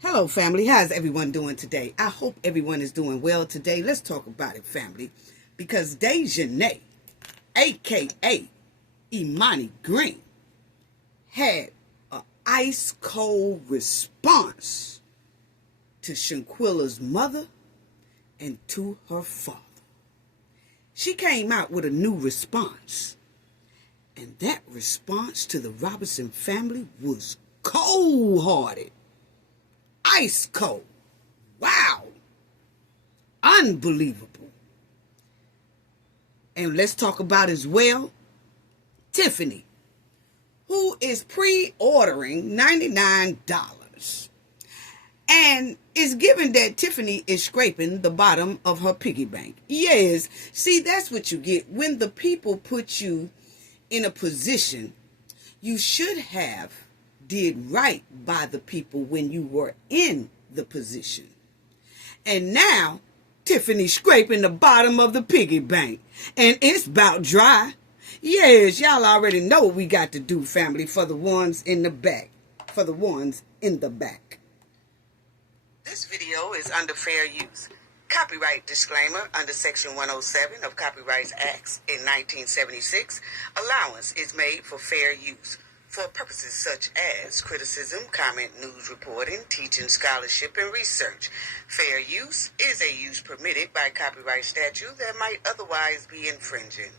Hello, family. How's everyone doing today? I hope everyone is doing well today. Let's talk about it, family. Because Daejhanae, a.k.a. Imani Green, had an ice cold response to Shanquella's mother and to her father. She came out with a new response. And that response to the Robinson family was cold-hearted. Ice cold. Wow. Unbelievable. And let's talk about as well Tiffany, who is pre-ordering $99. And it's given that Tiffany is scraping the bottom of her piggy bank. Yes. See, that's what you get. When the people put you in a position, you should have did right by the people when you were in the position. And now, Tiffany's scraping the bottom of the piggy bank. And it's about dry. Yes, y'all already know what we got to do, family, for the ones in the back. For the ones in the back. This video is under fair use. Copyright disclaimer under Section 107 of Copyright Acts in 1976. Allowance is made for fair use for purposes such as criticism, comment, news reporting, teaching, scholarship, and research. Fair use is a use permitted by copyright statute that might otherwise be infringing.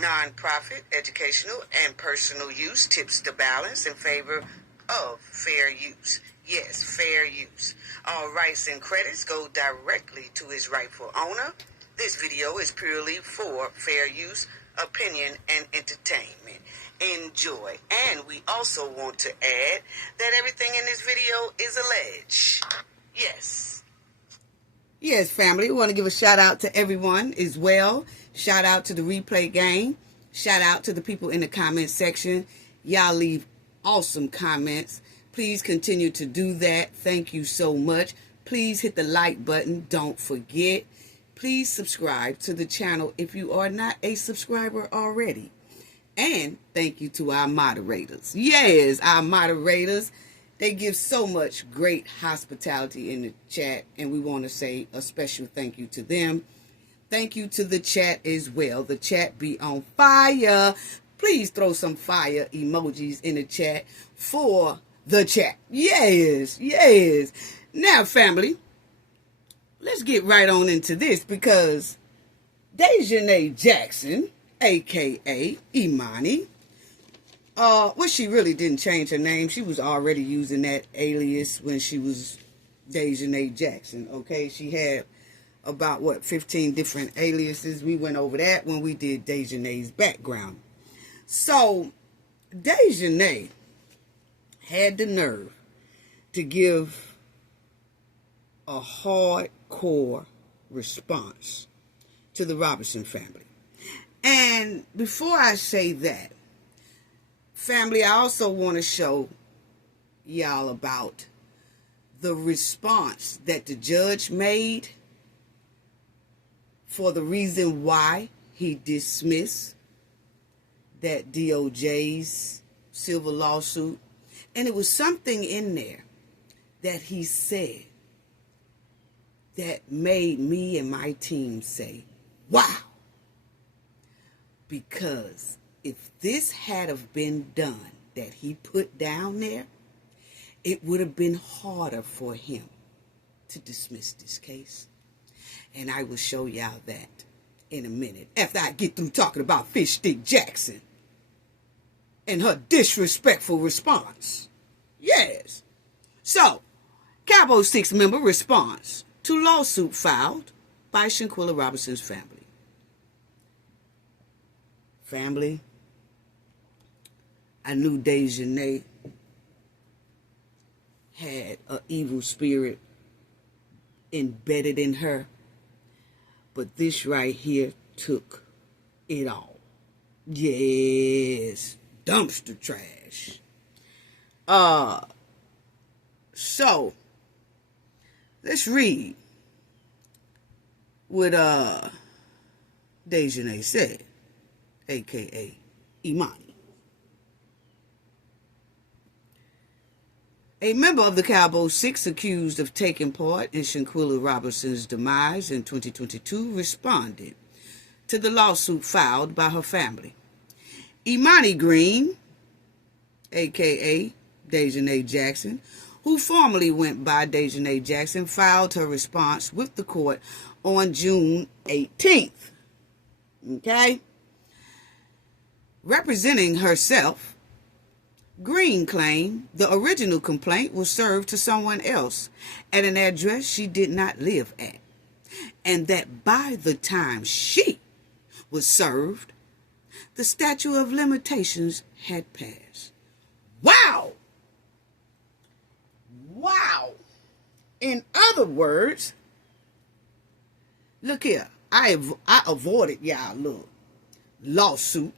Non-profit, educational, and personal use tips the balance in favor of fair use. Yes, fair use. All rights and credits go directly to its rightful owner. This video is purely for fair use, opinion, and entertainment. Enjoy. And we also want to add that everything in this video is alleged. Yes. Yes, family. We want to give a shout out to everyone as well. Shout out to the replay gang. Shout out to the people in the comment section. Y'all leave awesome comments. Please continue to do that. Thank you so much. Please hit the like button. Don't forget. Please subscribe to the channel if you are not a subscriber already. And thank you to our moderators. Yes, our moderators. They give so much great hospitality in the chat. And we want to say a special thank you to them. Thank you to the chat as well. The chat be on fire. Please throw some fire emojis in the chat for the chat. Yes, yes. Now, family, let's get right on into this because Deja Jackson, a.k.a. Imani, well, she really didn't change her name. She was already using that alias when she was Deja Jackson, okay? She had about, 15 different aliases. We went over that when we did Dejanay's background. So, Dejanay had the nerve to give a hardcore response to the Robinson family. And before I say that, family, I also want to show y'all about the response that the judge made for the reason why he dismissed that DOJ's civil lawsuit. And it was something in there that he said that made me and my team say, wow. Because if this had have been done that he put down there, it would have been harder for him to dismiss this case. And I will show y'all that in a minute after I get through talking about Fish Stick Jackson and her disrespectful response. Yes. So, Cabo 6 member response to lawsuit filed by Shinquila Robinson's family. Family, I knew Daejhanae had an evil spirit embedded in her, but this right here took it all. Yes, dumpster trash. So let's read what Dejanay said, aka Imani. A member of the Cabo Six accused of taking part in Shinquila Robinson's demise in 2022 responded to the lawsuit filed by her family. Imani Green, a.k.a. Deja Jackson, who formerly went by Daejhanae Jackson, filed her response with the court on June 18th. Okay? Representing herself, Green claimed the original complaint was served to someone else at an address she did not live at, and that by the time she was served, the statute of limitations had passed. Wow! Wow! In other words, look here, I avoided y'all little lawsuit.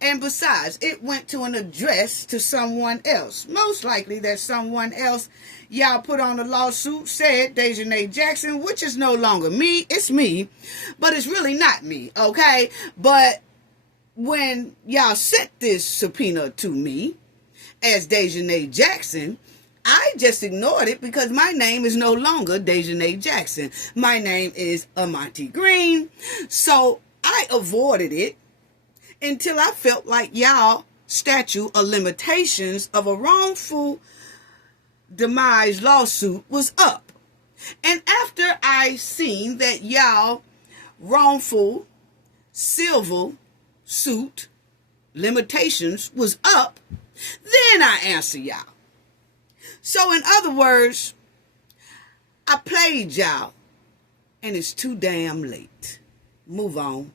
And besides, it went to an address to someone else. Most likely that someone else y'all put on the lawsuit said Daejhanae Jackson, which is no longer me. It's me, but it's really not me, okay? But when y'all sent this subpoena to me as Daejhanae Jackson, I just ignored it because my name is no longer Daejhanae Jackson. My name is Imani Green. So I avoided it until I felt like y'all statute of limitations of a wrongful demise lawsuit was up. And after I seen that y'all wrongful civil suit limitations was up, then I answer y'all. So in other words, I played y'all and it's too damn late. Move on.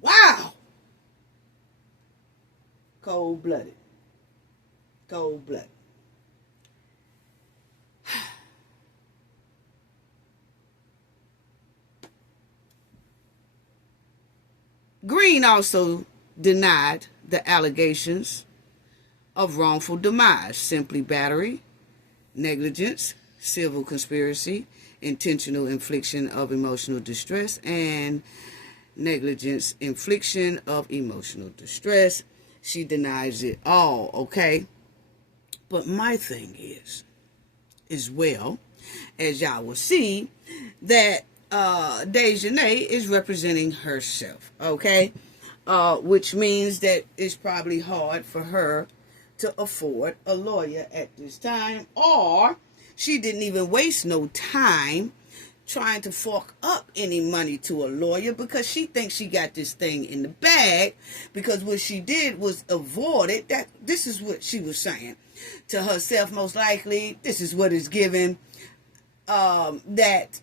Wow. Cold-blooded. Cold-blooded. Green also denied the allegations of wrongful demise, simply battery, negligence, civil conspiracy, intentional infliction of emotional distress, and negligence, infliction of emotional distress. She denies it all, okay? But my thing is well, as y'all will see, that Daejhanae is representing herself, okay? Which means that it's probably hard for her to afford a lawyer at this time, or she didn't even waste no time trying to fork up any money to a lawyer because she thinks she got this thing in the bag, because what she did was avoid it. That this is what she was saying to herself, most likely. This is what is given, that,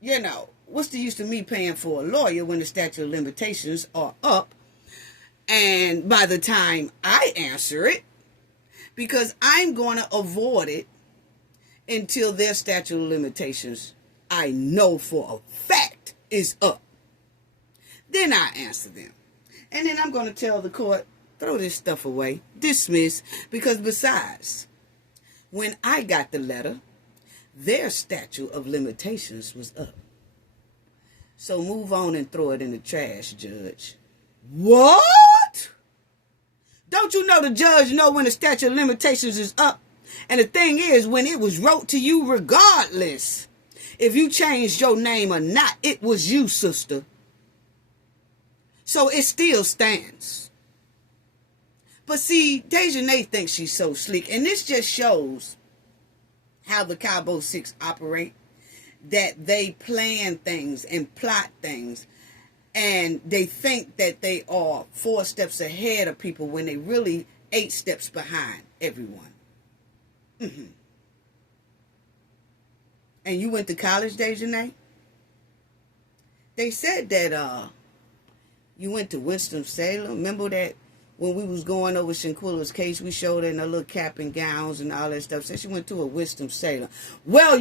you know, what's the use of me paying for a lawyer when the statute of limitations are up, and by the time I answer it, because I'm going to avoid it until their statute of limitations, I know for a fact, is up. Then I answer them. And then I'm going to tell the court, throw this stuff away, dismiss, because besides, when I got the letter, their statute of limitations was up. So move on and throw it in the trash, Judge. What? Don't you know the judge know when the statute of limitations is up? And the thing is, when it was wrote to you, regardless if you changed your name or not, it was you, sister. So it still stands. But see, Daejhanae thinks she's so slick. And this just shows how the Cabo Six operate. That they plan things and plot things. And they think that they are 4 steps ahead of people when they really 8 steps behind everyone. Mm-hmm. And you went to college, Daejhanae? They said that you went to Winston-Salem. Remember that when we was going over Shinquila's case, we showed her in her little cap and gowns and all that stuff. Said she went to a Winston-Salem. Well,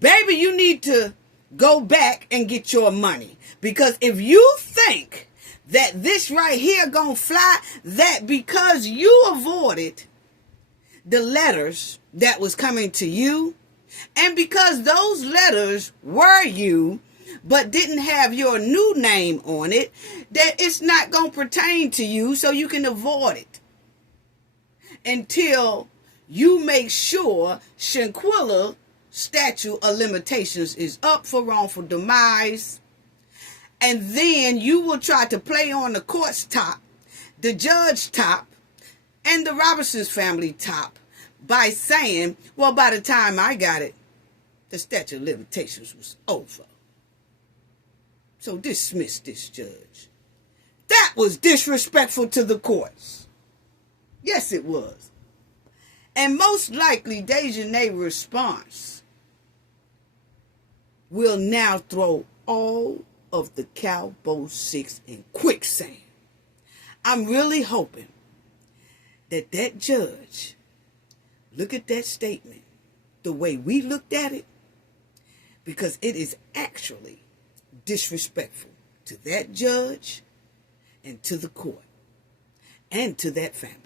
baby, you need to go back and get your money. Because if you think that this right here gonna fly, that because you avoided the letters that was coming to you, and because those letters were you, but didn't have your new name on it, that it's not going to pertain to you, so you can avoid it. until you make sure Shinquila statute of limitations is up for wrongful demise. And then you will try to play on the court's top, the judge top, and the Robertson's family top by saying, well, by the time I got it, the statute of limitations was over. So dismiss this judge. That was disrespectful to the courts. Yes, it was. And most likely, Daejhanae's response will now throw all of the Cabo 6 in quicksand. I'm really hoping that that judge look at that statement the way we looked at it, because it is actually disrespectful to that judge and to the court and to that family.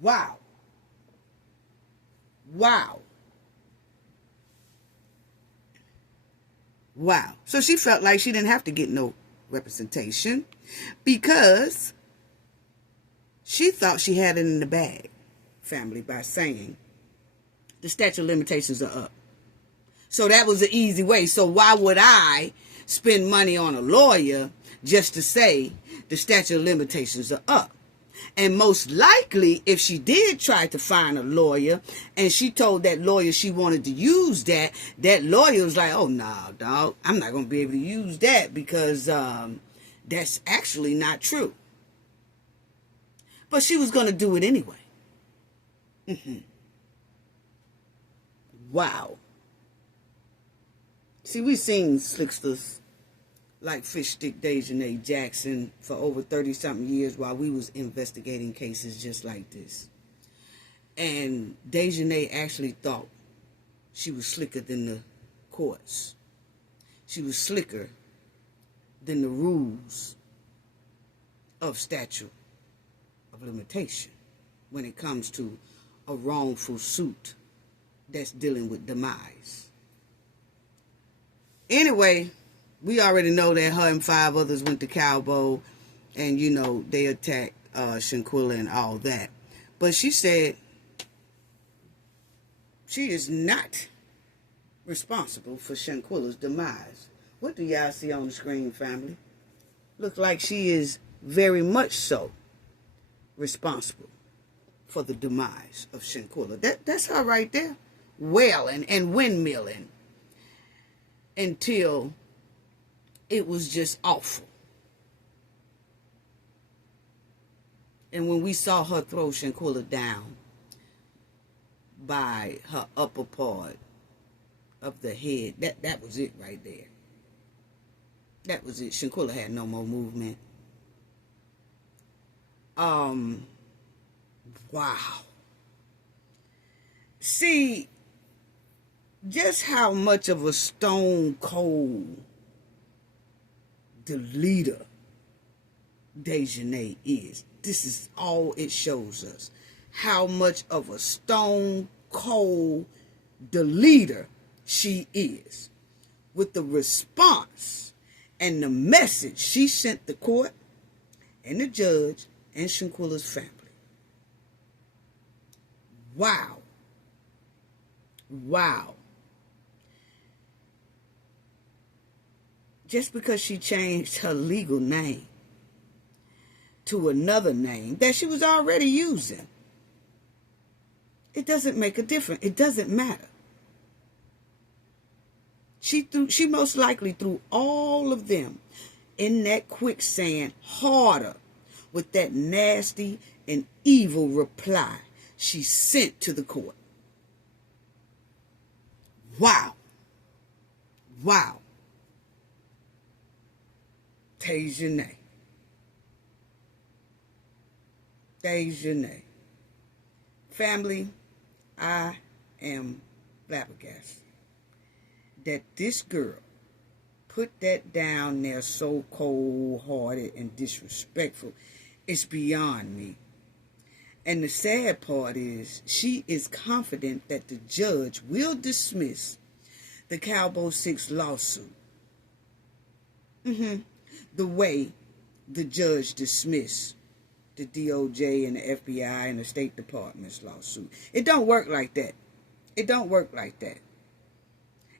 Wow. Wow. Wow. So she felt like she didn't have to get no representation because she thought she had it in the bag, family, by saying the statute of limitations are up. So that was an easy way. So why would I spend money on a lawyer just to say the statute of limitations are up? And most likely, if she did try to find a lawyer and she told that lawyer she wanted to use that lawyer was like, oh, nah, dog, I'm not going to be able to use that because that's actually not true. But she was going to do it anyway. Wow. See, we've seen slicksters like Fish Stick Deja Jackson for over 30-something years while we was investigating cases just like this. And Daejhanae actually thought she was slicker than the courts. She was slicker than the rules of statute of limitation when it comes to a wrongful suit that's dealing with demise. Anyway, we already know that her and 5 others went to Cabo and, you know, they attacked Shinquila and all that. But she said she is not responsible for Shinquila's demise. What do y'all see on the screen, family? Looks like she is very much so responsible for the demise of Shinquila. That's her right there. Wailing and windmilling until it was just awful. And when we saw her throw Shinquila down by her upper part of the head, that was it right there. That was it. Shinquila had no more movement. Wow. See, just how much of a stone cold deleter Daejhanae is. This is all it shows us. How much of a stone cold deleter she is. With the response and the message she sent the court and the judge and Shinquila's family. Wow. Wow. Just because she changed her legal name to another name that she was already using, it doesn't make a difference. It doesn't matter. She most likely threw all of them in that quicksand harder with that nasty and evil reply she sent to the court. Wow. Wow. Daejhanae. Daejhanae. Family, I am flabbergasted that this girl put that down there so cold-hearted and disrespectful. It's beyond me. And the sad part is she is confident that the judge will dismiss the Cabo 6 lawsuit. The way the judge dismissed the DOJ and the FBI and the State Department's lawsuit. It don't work like that. It don't work like that.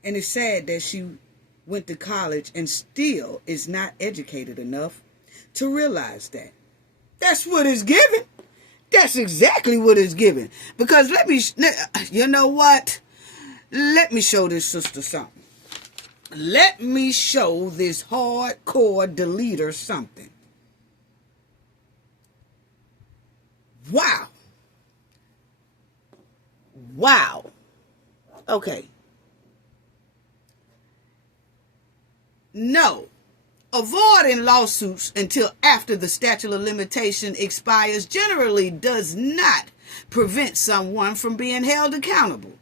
And it's sad that she went to college and still is not educated enough to realize that. That's what it's given. That's exactly what it's given. Because you know what? Let me show this sister something. Let me show this hardcore deleter something. Wow. Wow. Okay. No. Avoiding lawsuits until after the statute of limitation expires generally does not prevent someone from being held accountable,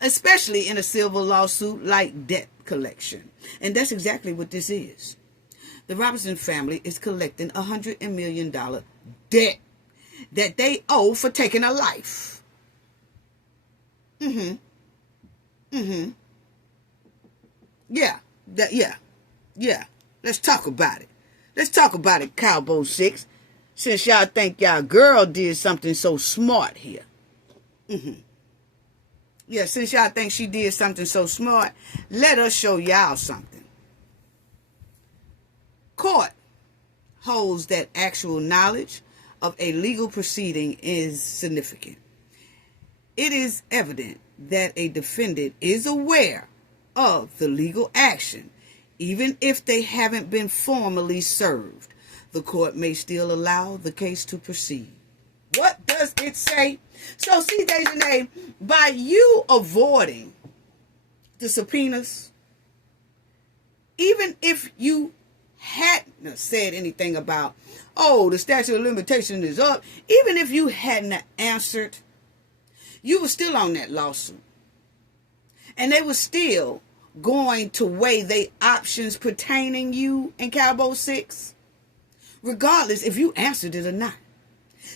especially in a civil lawsuit like debt collection. And that's exactly what this is. The Robinson family is collecting $100 million debt that they owe for taking a life. Yeah. Yeah. Let's talk about it. Let's talk about it, Cabo 6. Since y'all think y'all girl did something so smart here. Yeah, since y'all think she did something so smart, let us show y'all something. Court holds that actual knowledge of a legal proceeding is significant. It is evident that a defendant is aware of the legal action, even if they haven't been formally served. The court may still allow the case to proceed. What does it say? So, see, Daejhanae, by you avoiding the subpoenas, even if you hadn't said anything about, oh, the statute of limitation is up, even if you hadn't answered, you were still on that lawsuit. And they were still going to weigh their options pertaining you in Cabo 6, regardless if you answered it or not.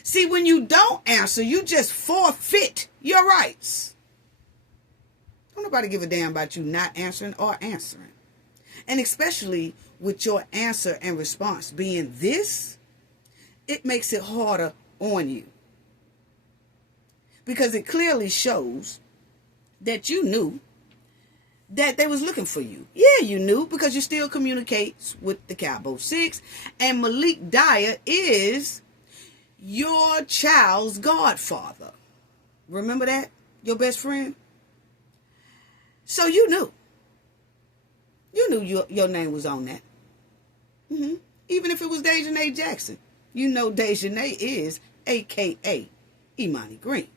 See, when you don't answer, you just forfeit your rights. Don't nobody give a damn about you not answering or answering. And especially with your answer and response being this, it makes it harder on you. Because it clearly shows that you knew that they was looking for you. Yeah, you knew, because you still communicate with the Cabo 6. And Malik Dyer is your child's godfather. Remember that? Your best friend? So you knew. You knew your name was on that. Even if it was Deja Jackson. You know Daejhanae is a.k.a. Imani Green.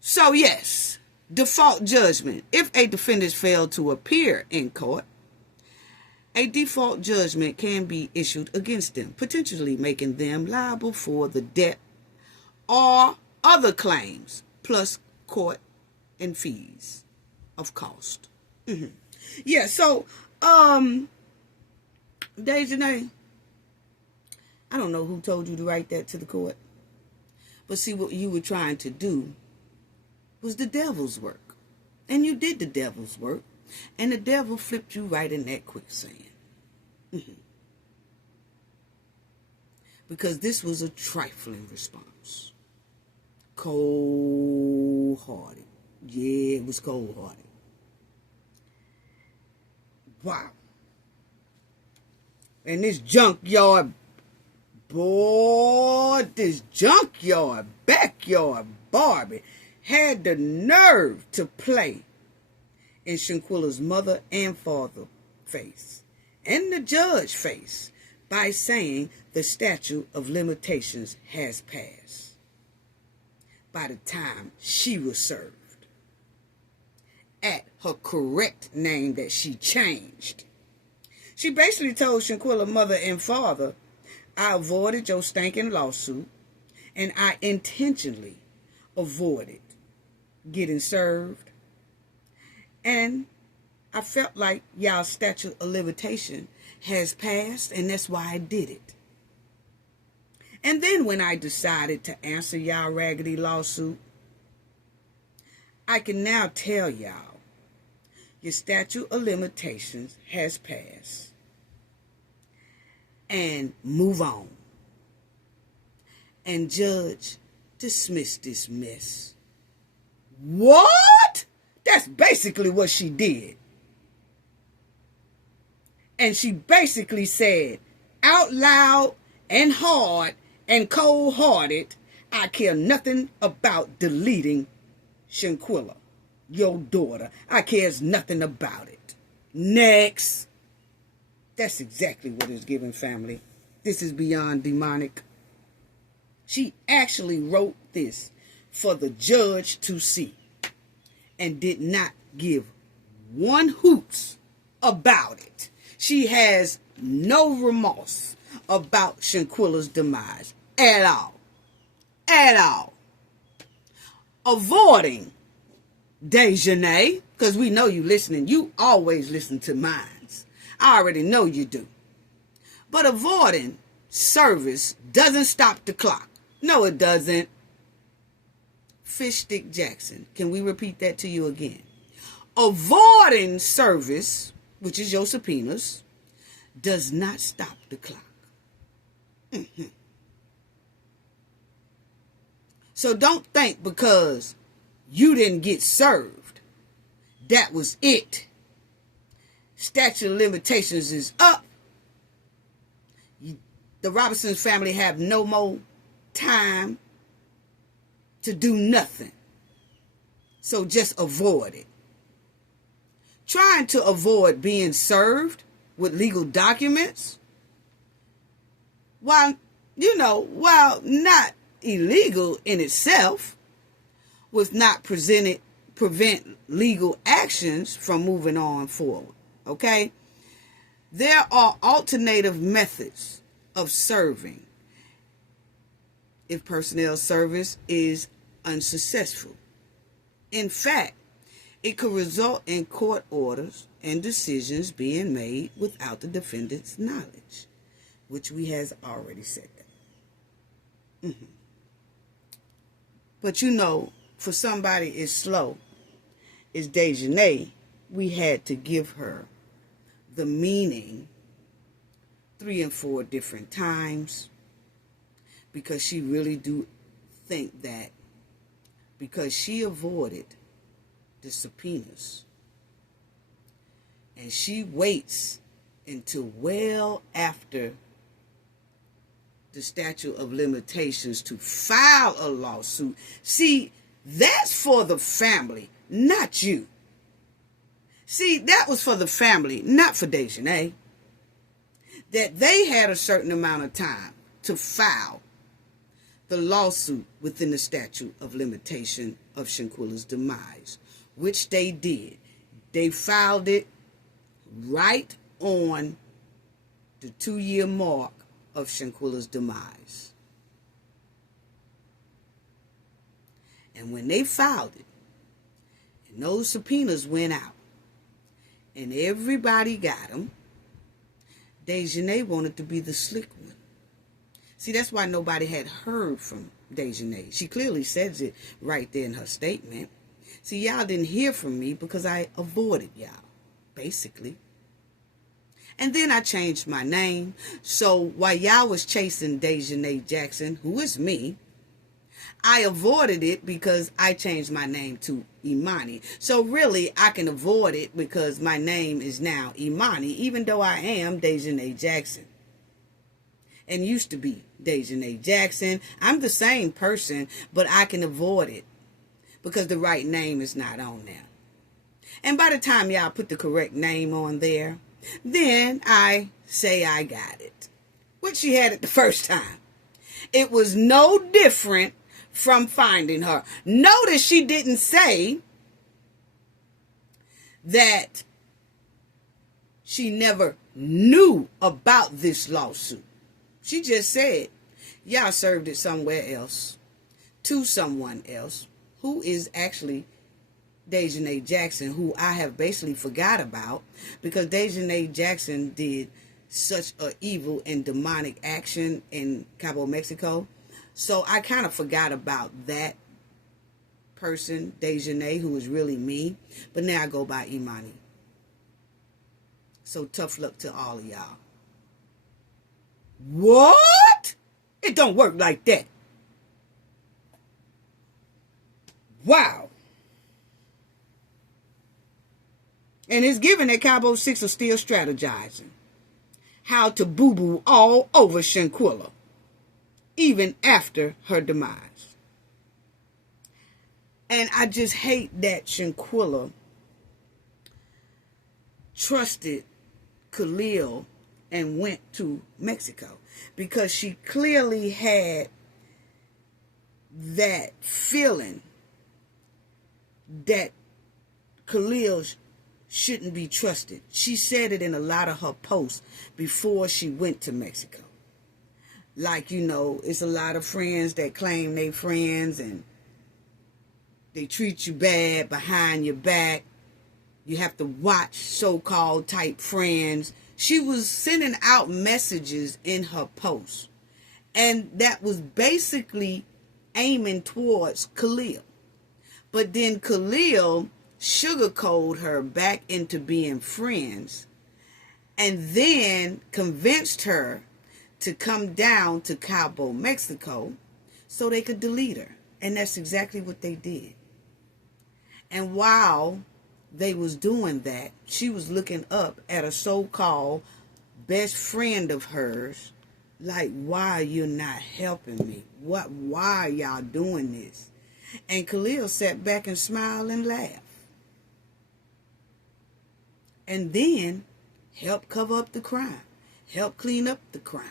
So yes, default judgment. If a defendant failed to appear in court, a default judgment can be issued against them, potentially making them liable for the debt or other claims, plus court and fees of cost. Yeah, so, Daejhanae, I don't know who told you to write that to the court, but see, what you were trying to do was the devil's work. And you did the devil's work, and the devil flipped you right in that quicksand. Because this was a trifling response. Cold-hearted. Yeah, it was cold-hearted. Wow. And this junkyard, boy, this junkyard, backyard Barbie had the nerve to play in Shinquila's mother and father face, and the judge face, by saying the statute of limitations has passed by the time she was served at her correct name that she changed. She basically told Shinquila mother and father, I avoided your stinking lawsuit, and I intentionally avoided getting served, and I felt like y'all statute of limitation has passed, and that's why I did it. And then when I decided to answer y'all raggedy lawsuit, I can now tell y'all your statute of limitations has passed. and move on. And judge, dismiss this mess. What? That's basically what she did. And she basically said, out loud and hard and cold-hearted, I care nothing about deleting Shinquila, your daughter. I cares nothing about it. Next. That's exactly what is given, family. This is beyond demonic. She actually wrote this for the judge to see and did not give one hoots about it. She has no remorse about Shinquila's demise at all. At all. Avoiding Daejhanae, because we know you listening. You always listen to minds. I already know you do. But avoiding service doesn't stop the clock. No, it doesn't. Fish Stick Jackson. Can we repeat that to you again? Avoiding service, which is your subpoenas, does not stop the clock. So don't think because you didn't get served, that was it. Statute of limitations is up. The Robinson family have no more time to do nothing. So just avoid it. Trying to avoid being served with legal documents, while not illegal in itself, would not prevent legal actions from moving on forward. Okay? There are alternative methods of serving if personnel service is unsuccessful. In fact, it could result in court orders and decisions being made without the defendant's knowledge, which we has already said that. But for somebody as slow as Daejhanae, we had to give her the meaning 3 and 4 different times, because she really do think that because she avoided the subpoenas and she waits until well after the statute of limitations to file a lawsuit. See, that's for the family, not you. See, that was for the family, not for Daejhanae. That they had a certain amount of time to file the lawsuit within the statute of limitation of Shinquila's demise, which they did. They filed it right on the 2-year mark of Shinquila's demise. And when they filed it, and those subpoenas went out, and everybody got them, Daejhanae wanted to be the slick one. See, that's why nobody had heard from Daejhanae. She clearly says it right there in her statement. See, y'all didn't hear from me because I avoided y'all, basically. And then I changed my name. So while y'all was chasing Deja Jackson, who is me, I avoided it because I changed my name to Imani. So really, I can avoid it because my name is now Imani, even though I am Deja Jackson. And used to be Deja Jackson. I'm the same person, but I can avoid it because the right name is not on there. And by the time y'all put the correct name on there, then I say I got it. Which she had it the first time. It was no different from finding her. Notice she didn't say that she never knew about this lawsuit. She just said, y'all served it somewhere else, to someone else, who is actually Deja Jackson, who I have basically forgot about, because Deja Jackson did such a evil and demonic action in Cabo, Mexico. So I kind of forgot about that person, Deja, who is really me. But now I go by Imani. So tough luck to all of y'all. What? It don't work like that. Wow. And it's given that Cabo 6 are still strategizing how to boo-boo all over Shanquella, even after her demise. And I just hate that Shinquila trusted Khalil and went to Mexico, because she clearly had that feeling that Khalil shouldn't be trusted. She said it in a lot of her posts before she went to Mexico. Like, you know, it's a lot of friends that claim they friends and they treat you bad behind your back. You have to watch so-called type friends. She was sending out messages in her posts, and that was basically aiming towards Khalil. But then Khalil sugarcoated her back into being friends, and then convinced her to come down to Cabo, Mexico, so they could delete her. And that's exactly what they did. And while they was doing that, she was looking up at a so-called best friend of hers, like, why are you not helping me? Why are y'all doing this? And Khalil sat back and smiled and laughed. And then helped cover up the crime, helped clean up the crime.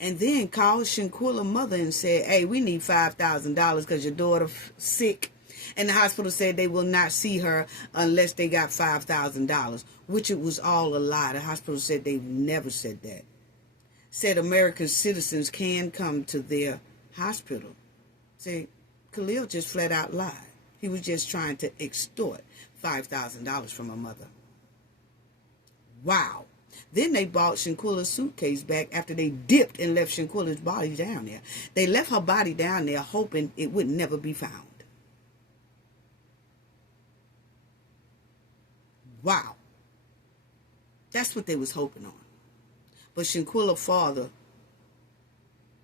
And then called Shinquilla mother and said, hey, we need $5,000 because your daughter's sick. And the hospital said they will not see her unless they got $5,000, which it was all a lie. The hospital said they never said that. Said American citizens can come to their hospital. See, Khalil just flat out lied. He was just trying to extort $5,000 from her mother. Wow. Then they bought Shinquilla's suitcase back after they dipped and left Shinquilla's body down there. They left her body down there hoping it would never be found. Wow. That's what they was hoping on. But Shinquilla's father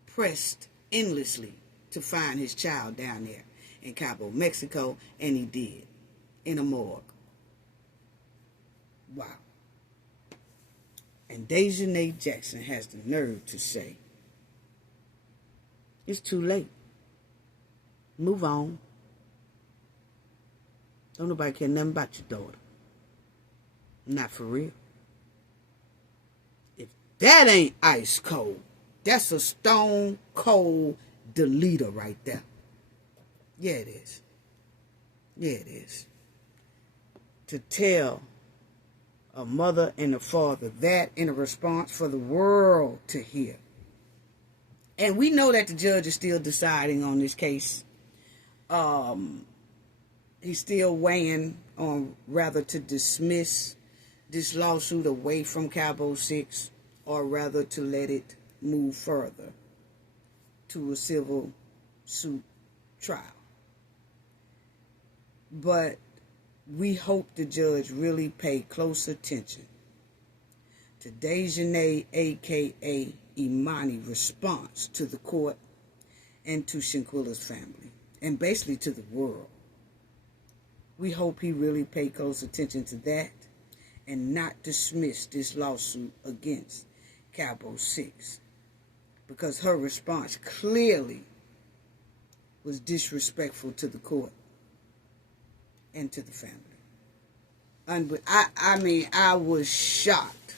pressed endlessly to find his child down there in Cabo, Mexico, and he did, in a morgue. Wow. And Deja Jackson has the nerve to say, it's too late. Move on. Don't nobody care nothing about your daughter. Not for real. If that ain't ice cold, that's a stone cold deleter right there. Yeah, it is. Yeah, it is. To tell a mother and a father that in a response for the world to hear. And we know that the judge is still deciding on this case. He's still weighing on rather to dismiss this lawsuit away from Cabo 6 or rather to let it move further to a civil suit trial. But we hope the judge really pay close attention to Daejhanae, a.k.a. Imani, response to the court and to Shinquilla's family, and basically to the world. We hope he really pay close attention to that and not dismiss this lawsuit against Cabo 6, because her response clearly was disrespectful to the court and to the family. I mean, I was shocked.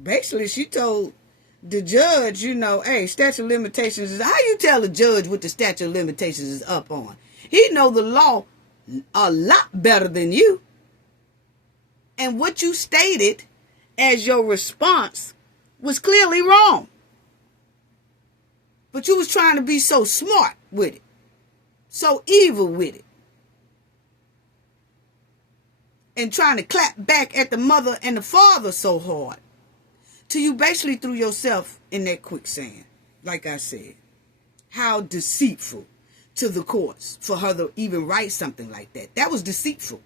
Basically, she told the judge, you know, hey, statute of limitations is, how you tell a judge what the statute of limitations is up on? He know the law a lot better than you. And what you stated as your response was clearly wrong. But you was trying to be so smart with it, so evil with it, and trying to clap back at the mother and the father so hard till you basically threw yourself in that quicksand. Like I said, how deceitful to the courts for her to even write something like that. That was deceitful.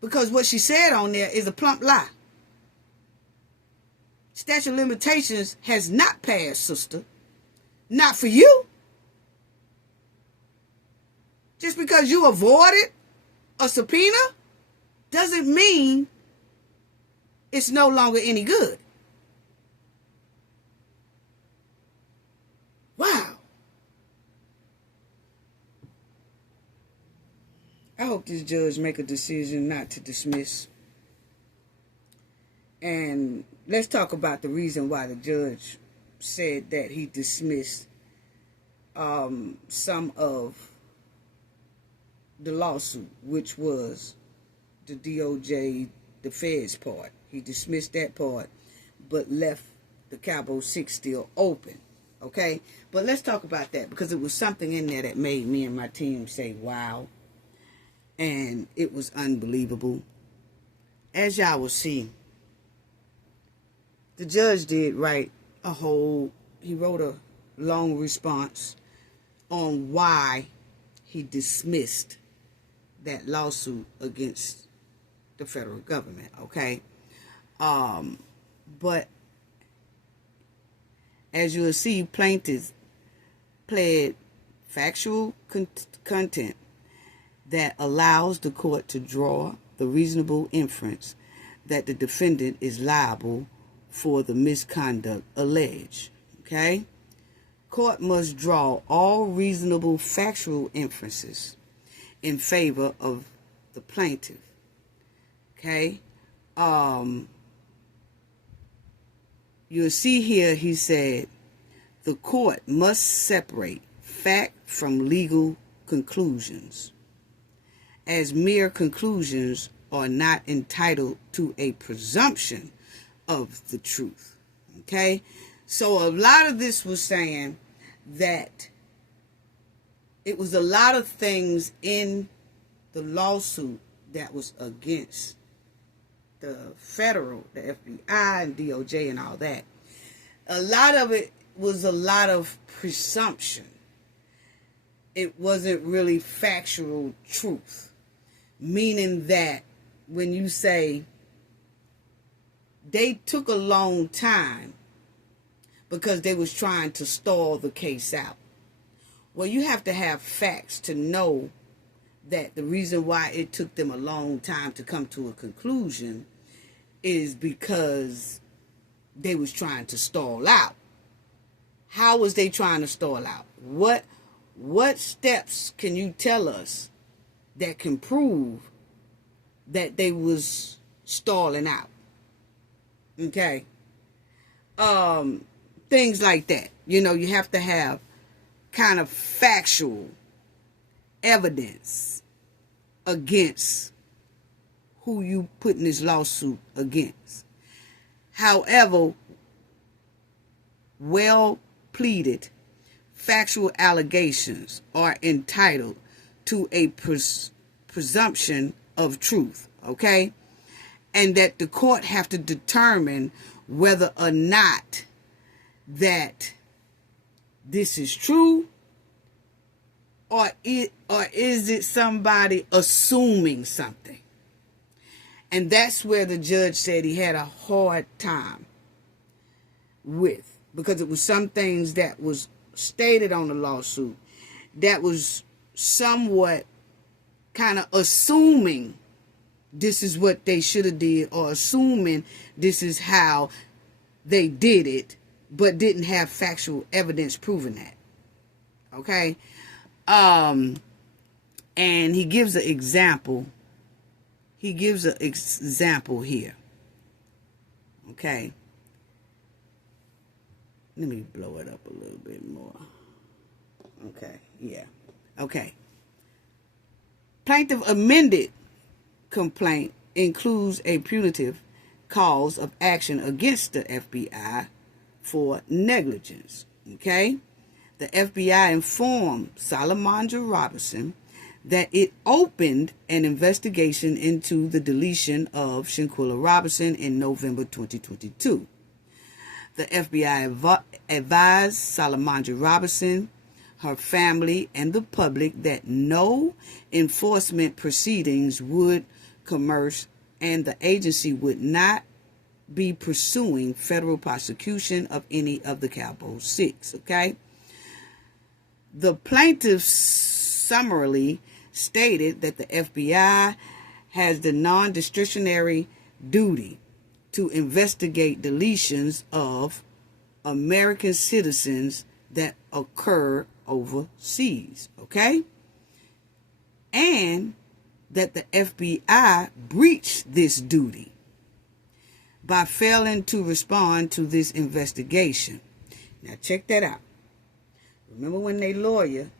Because what she said on there is a plump lie. statute of limitations has not passed, sister. Not for you. Just because you avoided a subpoena doesn't mean it's no longer any good. Wow. I hope this judge make a decision not to dismiss. And let's talk about the reason why the judge said that he dismissed some of the lawsuit, which was the DOJ, the feds part. He dismissed that part, but left the Cabo 6 still open. Okay? But let's talk about that, because it was something in there that made me and my team say, wow. And it was unbelievable. As y'all will see, the judge did write he wrote a long response on why he dismissed that lawsuit against the federal government, okay? But as you will see, plaintiffs pled factual content that allows the court to draw the reasonable inference that the defendant is liable for the misconduct alleged, okay? Court must draw all reasonable factual inferences in favor of the plaintiff, okay? You'll see here he said the court must separate fact from legal conclusions, as mere conclusions are not entitled to a presumption of the truth. Okay? So a lot of this was saying that it was a lot of things in the lawsuit that was against the federal, the FBI and DOJ and all that. A lot of it was a lot of presumption. It wasn't really factual truth. Meaning that when you say they took a long time because they was trying to stall the case out. Well, you have to have facts to know that the reason why it took them a long time to come to a conclusion is because they was trying to stall out. How was they trying to stall out? What steps can you tell us that can prove that they was stalling out? Okay. Things like that. You know, you have to have kind of factual evidence against who you putting this lawsuit against. However, well pleaded factual allegations are entitled to a presumption of truth, okay? And that the court have to determine whether or not that this is true, or is it somebody assuming something? And that's where the judge said he had a hard time with, because it was some things that was stated on the lawsuit that was somewhat kind of assuming this is what they should have did, or assuming this is how they did it, but didn't have factual evidence proving that. Okay? And he gives an example. He gives an example here. Okay? Let me blow it up a little bit more. Okay, yeah. Okay. Plaintiff amended complaint includes a punitive cause of action against the FBI for negligence. Okay? The FBI informed Salamandra Robinson that it opened an investigation into the deletion of Shinquila Robinson in November 2022. The FBI advised Salamandra Robinson, her family, and the public that no enforcement proceedings would commence, and the agency would not be pursuing federal prosecution of any of the Cabo 6, okay? The plaintiffs summarily stated that the FBI has the non-discretionary duty to investigate deletions of American citizens that occur overseas, okay? And that the FBI breached this duty by failing to respond to this investigation. Now check that out. Remember when their lawyer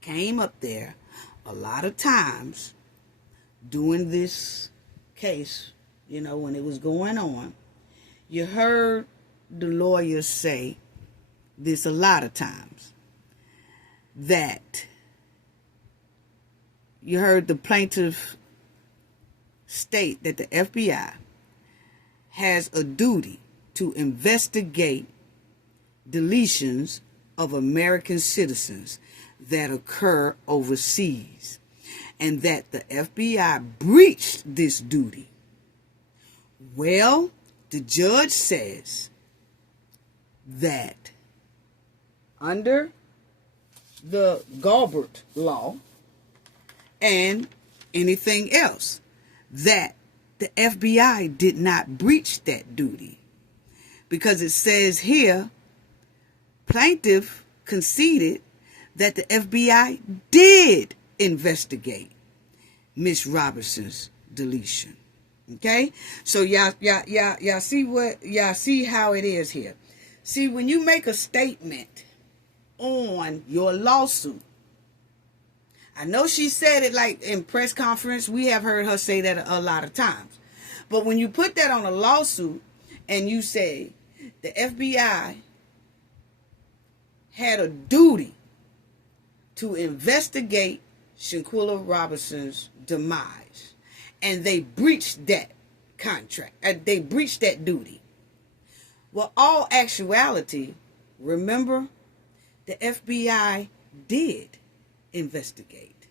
came up there a lot of times during this case, you know, when it was going on, you heard the lawyers say this a lot of times, that you heard the plaintiff state that the FBI has a duty to investigate deletions of American citizens that occur overseas, and that the FBI breached this duty. Well, the judge says that under the Galbert law and anything else, that the FBI did not breach that duty, because it says here, plaintiff conceded that the FBI did investigate Miss Robertson's deletion. Okay, so y'all see how it is here. See, when you make a statement on your lawsuit, I know she said it like in press conference. We have heard her say that a lot of times. But when you put that on a lawsuit and you say the FBI had a duty to investigate Shinquila Robinson's demise, and they breached that contract, they breached that duty. Well, all actuality, remember, the FBI did investigate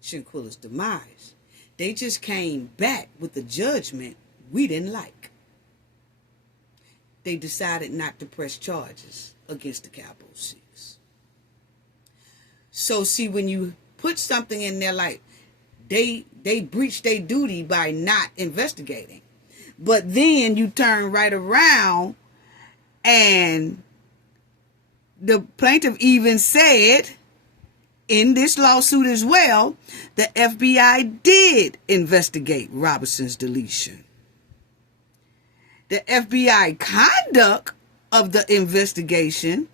Shinquila's demise. They just came back with a judgment we didn't like. They decided not to press charges against the Cabo 6. So see, when you put something in there like they breached their duty by not investigating, but then you turn right around and the plaintiff even said in this lawsuit as well, the FBI did investigate Robinson's deletion. The FBI conduct of the investigation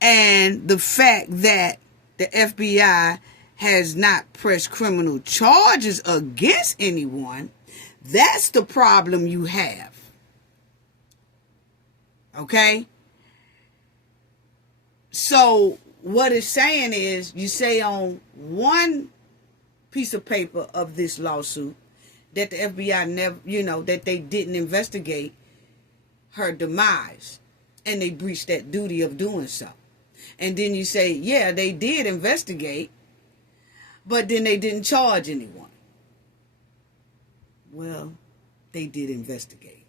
and the fact that the FBI has not pressed criminal charges against anyone, that's the problem you have. Okay? So what it's saying is, you say on one piece of paper of this lawsuit that the FBI never, that they didn't investigate her demise and they breached that duty of doing so. And then you say, yeah, they did investigate, but then they didn't charge anyone. Well, they did investigate.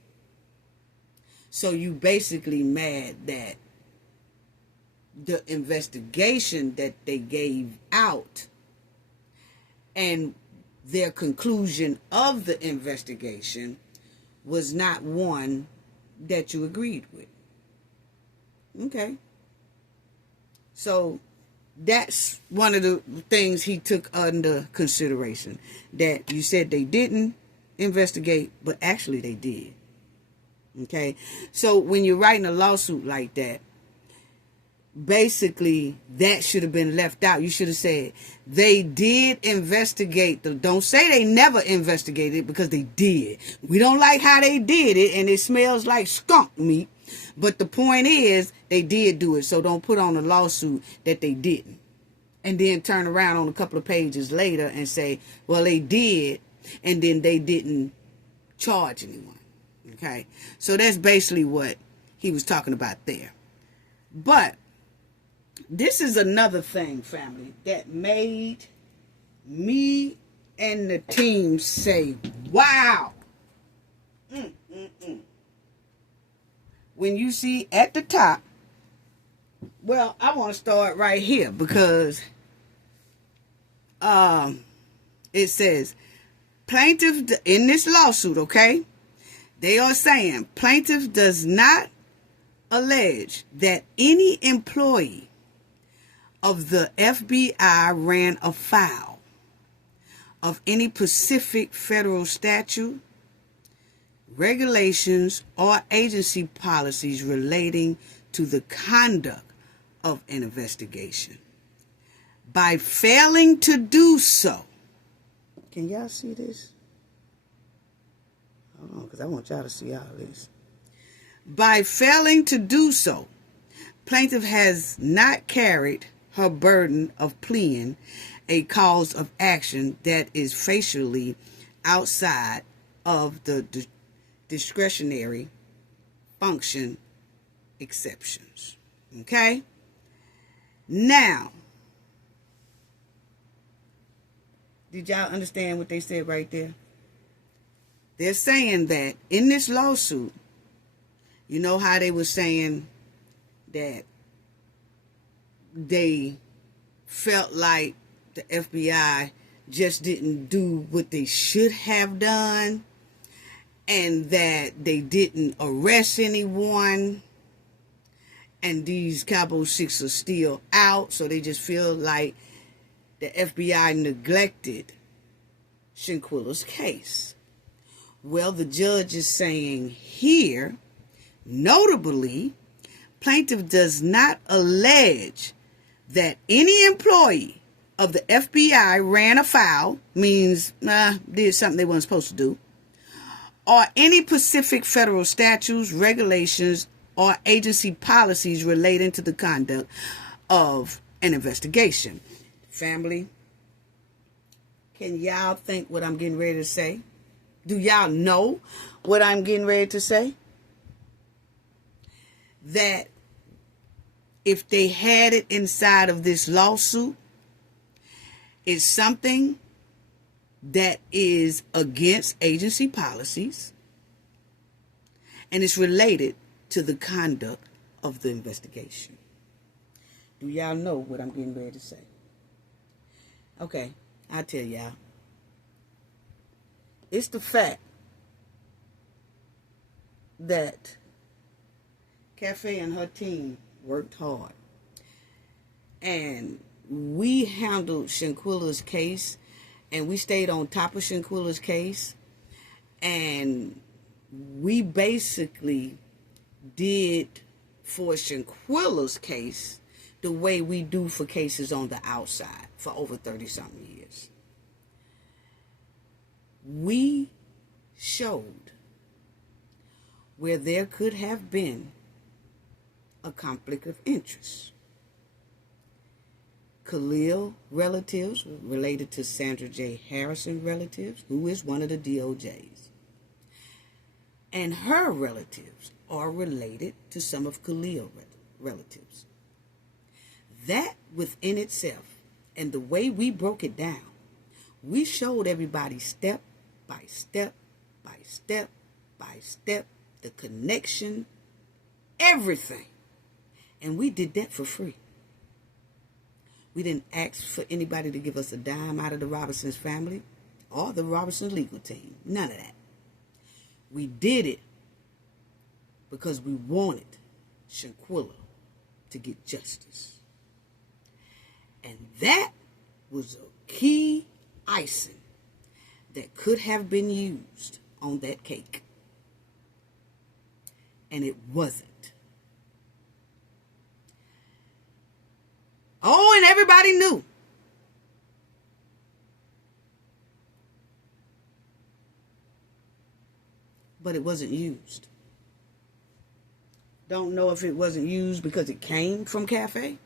So you basically mad that the investigation that they gave out and their conclusion of the investigation was not one that you agreed with. Okay. So that's one of the things he took under consideration, that you said they didn't investigate, but actually they did. Okay. So when you're writing a lawsuit like that, basically that should have been left out. You should have said they did investigate. Don't say they never investigated, because they did. We don't like how they did it, and it smells like skunk meat. But the point is, they did do it. So don't put on a lawsuit that they didn't, and then turn around on a couple of pages later and say, well, they did, and then they didn't charge anyone. Okay, so that's basically what he was talking about there. But this is another thing, family, that made me and the team say, wow. When you see at the top, well, I want to start right here because it says plaintiff in this lawsuit, okay? They are saying plaintiff does not allege that any employee of the FBI ran afoul of any specific federal statute, regulations, or agency policies relating to the conduct of an investigation. By failing to do so, can y'all see this? Hold on, because I want y'all to see all this. By failing to do so, plaintiff has not carried her burden of pleading a cause of action that is facially outside of the discretionary function exceptions. Okay? Now, did y'all understand what they said right there? They're saying that in this lawsuit, you know how they were saying that they felt like the FBI just didn't do what they should have done, and that they didn't arrest anyone, and these Cabo 6 are still out, so they just feel like the FBI neglected Shinquila's case. Well, the judge is saying here, notably, plaintiff does not allege that any employee of the FBI ran afoul, means did something they weren't supposed to do, or any specific federal statutes, regulations, or agency policies relating to the conduct of an investigation. Family, can y'all think what I'm getting ready to say? Do y'all know what I'm getting ready to say? That if they had it inside of this lawsuit, it's something that is against agency policies, and it's related to the conduct of the investigation. Do y'all know what I'm getting ready to say? Okay, I'll tell y'all. It's the fact that Cafe and her team worked hard, and we handled Shinquila's case, and we stayed on top of Shinquila's case, and we basically did for Shinquila's case the way we do for cases on the outside for over 30-something years. We showed where there could have been a conflict of interest. Khalil relatives related to Sandra J. Harrison relatives, who is one of the DOJs. And her relatives are related to some of Khalil's relatives. That within itself, and the way we broke it down, we showed everybody step by step, by step, by step, the connection, everything. And we did that for free. We didn't ask for anybody to give us a dime out of the Robinsons family or the Robinson legal team. None of that. We did it because we wanted Shinquila to get justice. And that was a key icing that could have been used on that cake. And it wasn't. Oh, and everybody knew. But it wasn't used. Don't know if it wasn't used because it came from Cafe.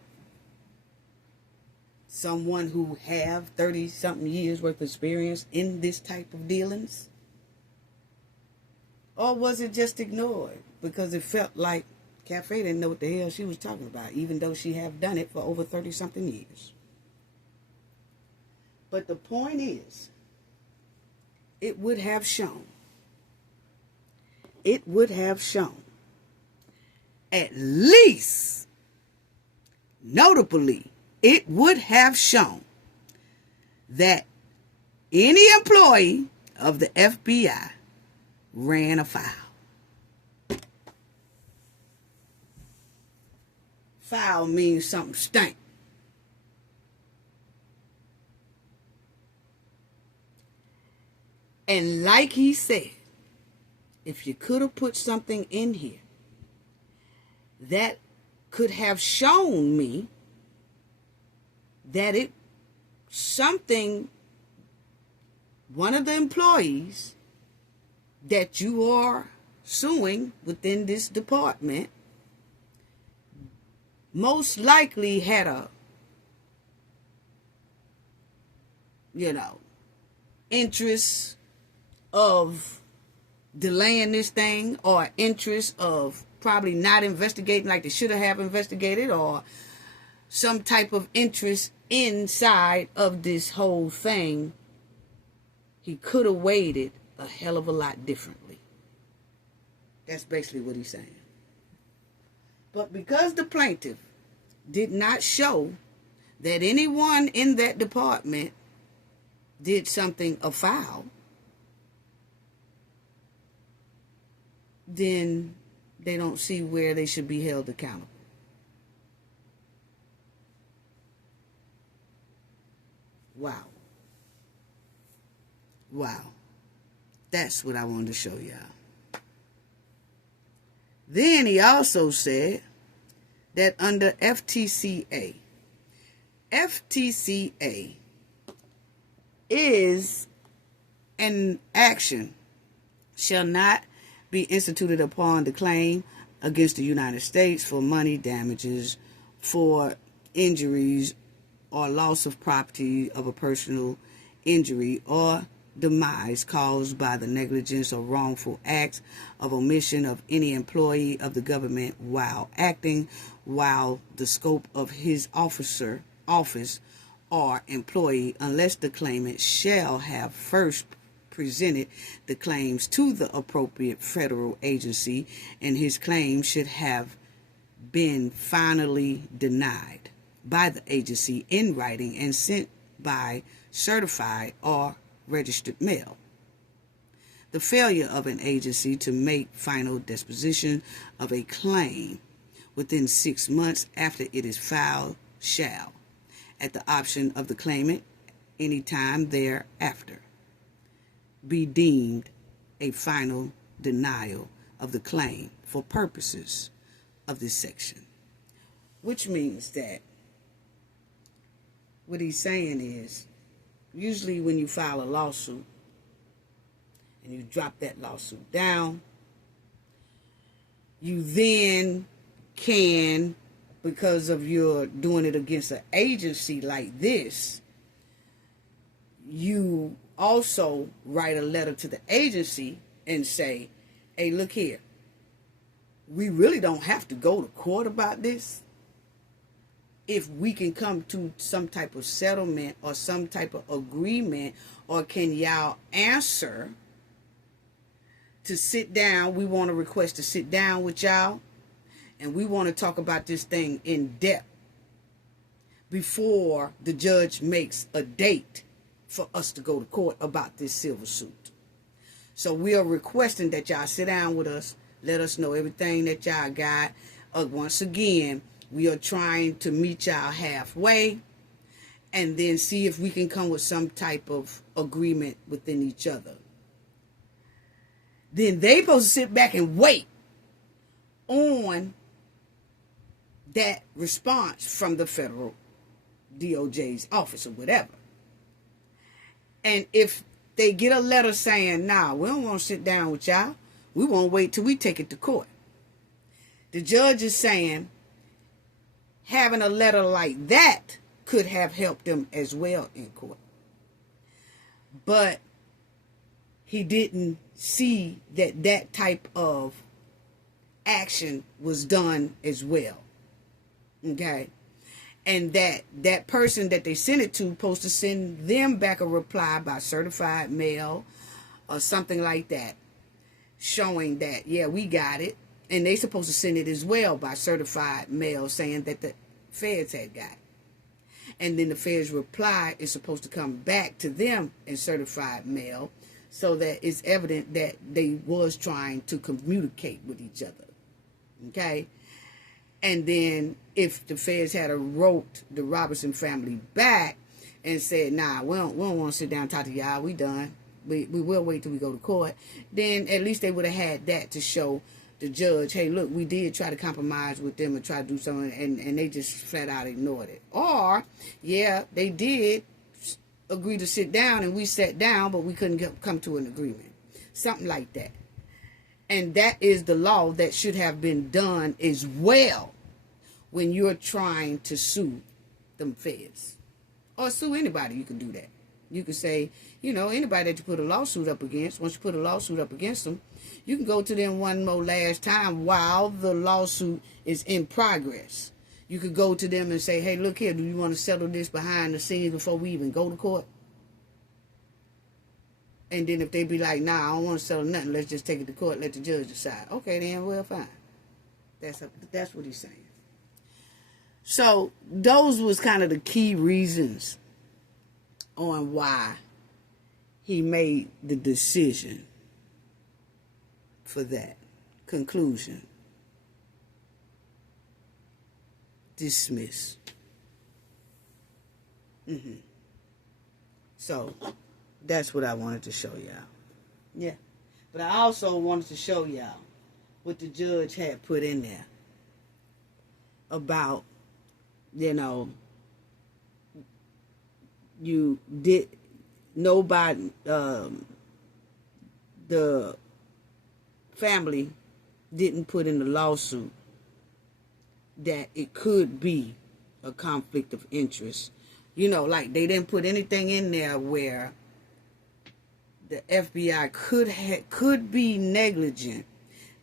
Someone who have 30-something years worth of experience in this type of dealings. Or was it just ignored because it felt like Cafe didn't know what the hell she was talking about, even though she have done it for over 30-something years. But the point is, it would have shown it would have shown, at least, notably, it would have shown that any employee of the FBI ran afoul. Foul means something stank. And like he said, if you could have put something in here that could have shown me that it something, one of the employees that you are suing within this department most likely had a, interest of delaying this thing, or interest of probably not investigating like they should have investigated, or some type of interest inside of this whole thing, he could have weighed it a hell of a lot differently. That's basically what he's saying. But because the plaintiff did not show that anyone in that department did something afoul, then they don't see where they should be held accountable. Wow. Wow. That's what I wanted to show y'all. Then he also said that under FTCA is an action shall not be instituted upon the claim against the United States for money damages for injuries or loss of property of a personal injury or demise caused by the negligence or wrongful acts of omission of any employee of the government while acting while the scope of his office or employee, unless the claimant shall have first presented the claims to the appropriate federal agency and his claim should have been finally denied by the agency in writing and sent by certified or registered mail. The failure of an agency to make final disposition of a claim within 6 months after it is filed shall, at the option of the claimant, any time thereafter, be deemed a final denial of the claim for purposes of this section. Which means that what he's saying is, usually when you file a lawsuit and you drop that lawsuit down, you then can, because of your doing it against an agency like this, you also write a letter to the agency and say, hey, look here, we really don't have to go to court about this. If we can come to some type of settlement or some type of agreement, or can y'all answer to sit down? We want to request to sit down with y'all, and we want to talk about this thing in depth before the judge makes a date for us to go to court about this civil suit. So we are requesting that y'all sit down with us, let us know everything that y'all got. Once again, we are trying to meet y'all halfway and then see if we can come with some type of agreement within each other. Then they supposed to sit back and wait on that response from the federal DOJ's office or whatever. And if they get a letter saying, nah, we don't want to sit down with y'all, we want to wait till we take it to court. The judge is saying having a letter like that could have helped them as well in court. But he didn't see that that type of action was done as well. Okay? And that person that they sent it to supposed to send them back a reply by certified mail or something like that, showing that, yeah, we got it. And they supposed to send it as well by certified mail saying that the feds had got it. And then the feds' reply is supposed to come back to them in certified mail so that it's evident that they was trying to communicate with each other. Okay? And then if the feds had wrote the Robertson family back and said, nah, we don't want to sit down and talk to y'all, we done. We will wait till we go to court. Then at least they would have had that to show the judge, hey, look, we did try to compromise with them and try to do something, and they just flat out ignored it. Or, yeah, they did agree to sit down, and we sat down, but we couldn't come to an agreement. Something like that. And that is the law that should have been done as well when you're trying to sue them feds. Or sue anybody, you can do that. You can say, you know, anybody that you put a lawsuit up against, once you put a lawsuit up against them, you can go to them one more last time while the lawsuit is in progress. You could go to them and say, hey, look here, do you want to settle this behind the scenes before we even go to court? And then if they be like, nah, I don't want to settle nothing, let's just take it to court, let the judge decide. Okay, then, well, fine. That's what he's saying. So those was kind of the key reasons on why he made the decision for that. Conclusion. Dismiss. So that's what I wanted to show y'all. Yeah. But I also wanted to show y'all what the judge had put in there about, you know, you did nobody the family didn't put in the lawsuit that it could be a conflict of interest. You know, like they didn't put anything in there where the FBI could be negligent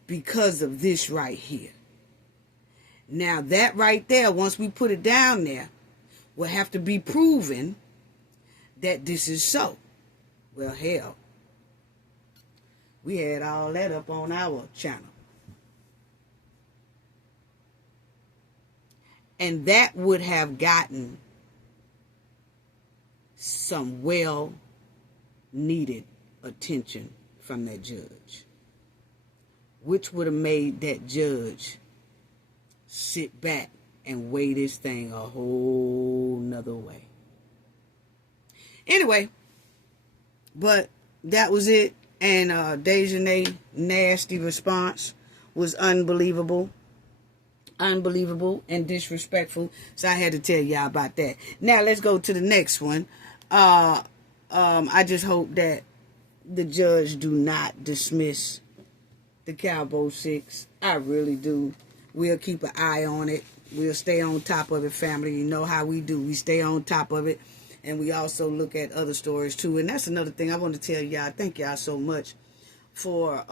because of this right here. Now that right there, once we put it down there, will have to be proven that this is so. Well, hell, we had all that up on our channel. And that would have gotten some well-needed attention from that judge, which would have made that judge sit back and weigh this thing a whole nother way. Anyway, but that was it. And Daejhanae nasty response was unbelievable. Unbelievable and disrespectful. So I had to tell y'all about that. Now let's go to the next one. I just hope that the judge do not dismiss the Cabo 6. I really do. We'll keep an eye on it. We'll stay on top of it, family. You know how we do. We stay on top of it. And we also look at other stories too. And that's another thing I want to tell y'all. Thank y'all so much for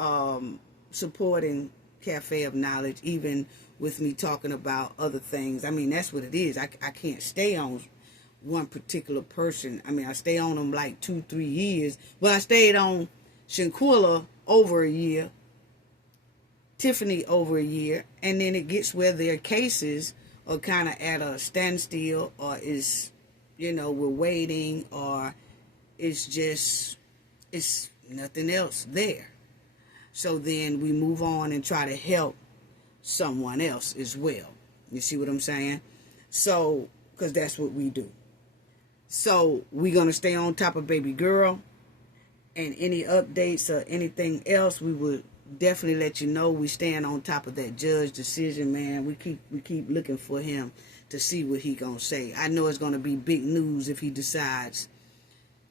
supporting Cafe of Knowledge, even with me talking about other things. I mean, that's what it is. I can't stay on one particular person. I mean, I stay on them like 2-3 years. Well, I stayed on Shinquila over a year, Tiffany over a year, and then it gets where their cases are kind of at a standstill, or is, you know, we're waiting, or it's nothing else there. So then we move on and try to help someone else as well. You see what I'm saying? So, because that's what we do. So we're going to stay on top of baby girl, and any updates or anything else, we would definitely let you know. We stand on top of that judge decision, man. We keep looking for him to see what he gonna say. I know it's gonna be big news if he decides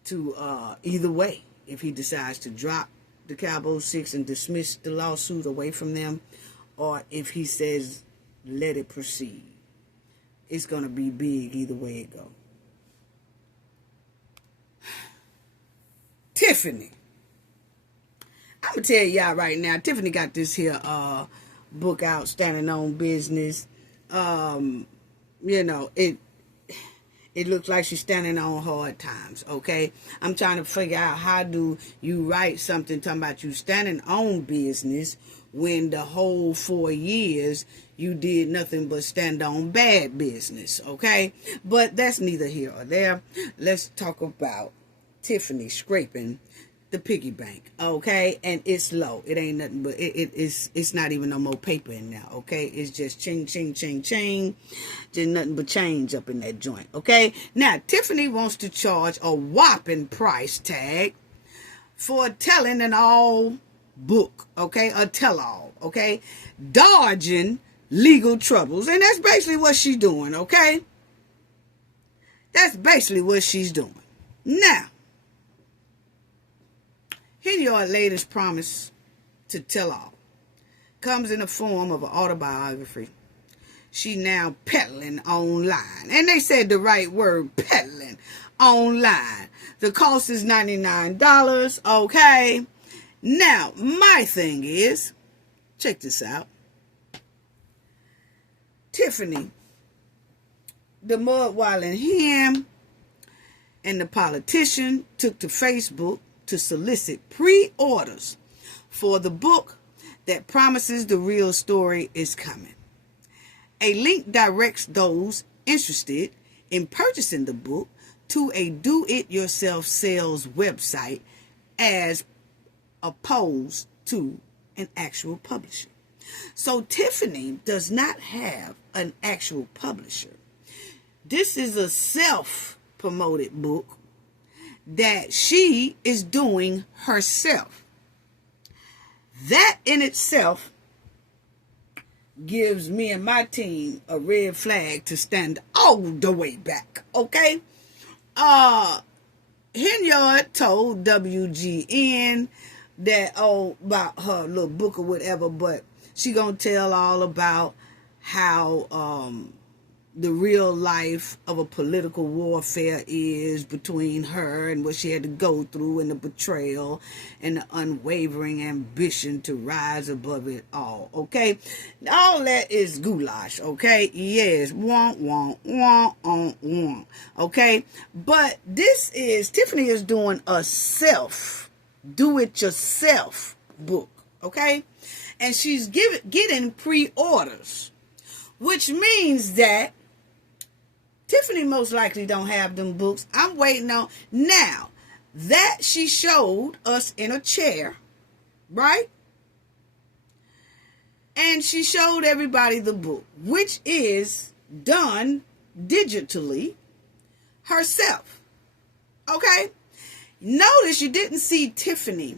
to either way, if he decides to drop the Cabo 6 and dismiss the lawsuit away from them, or if he says let it proceed. It's gonna be big either way it go. Tiffany, I'm gonna tell y'all right now, Tiffany got this here book out, Standing on Business. You know, It looks like she's standing on hard times, okay? I'm trying to figure out, how do you write something talking about you standing on business when the whole 4 years you did nothing but stand on bad business, okay? But that's neither here or there. Let's talk about Tiffany scraping the piggy bank, okay? And it's low. It ain't nothing but it's not even no more paper in there, okay? It's just ching ching ching ching, just nothing but change up in that joint, okay? Now Tiffany wants to charge a whopping price tag for telling an all book, okay? A tell-all, okay? Dodging legal troubles, and that's basically what she's doing, okay? That's basically what she's doing. Now, Henyard's latest promise to tell all comes in the form of an autobiography. She now peddling online. And they said the right word, peddling online. The cost is $99, okay? Now, my thing is, check this out. Tiffany, the mud-walling him, and the politician took to Facebook to solicit pre-orders for the book that promises the real story is coming. A link directs those interested in purchasing the book to a do-it-yourself sales website as opposed to an actual publisher. So Tiffany does not have an actual publisher. This is a self-promoted book that she is doing herself. That in itself gives me and my team a red flag to stand all the way back, okay? Henyard told WGN that, about her little book or whatever, but she gonna tell all about how the real life of a political warfare is between her and what she had to go through, and the betrayal and the unwavering ambition to rise above it all, okay? All that is goulash, okay? Yes, okay? But this is, Tiffany is doing a do-it-yourself book, okay? And she's getting pre-orders, which means that Tiffany most likely don't have them books. I'm waiting on now that she showed us in a chair, right? And she showed everybody the book, which is done digitally herself. Okay? Notice you didn't see Tiffany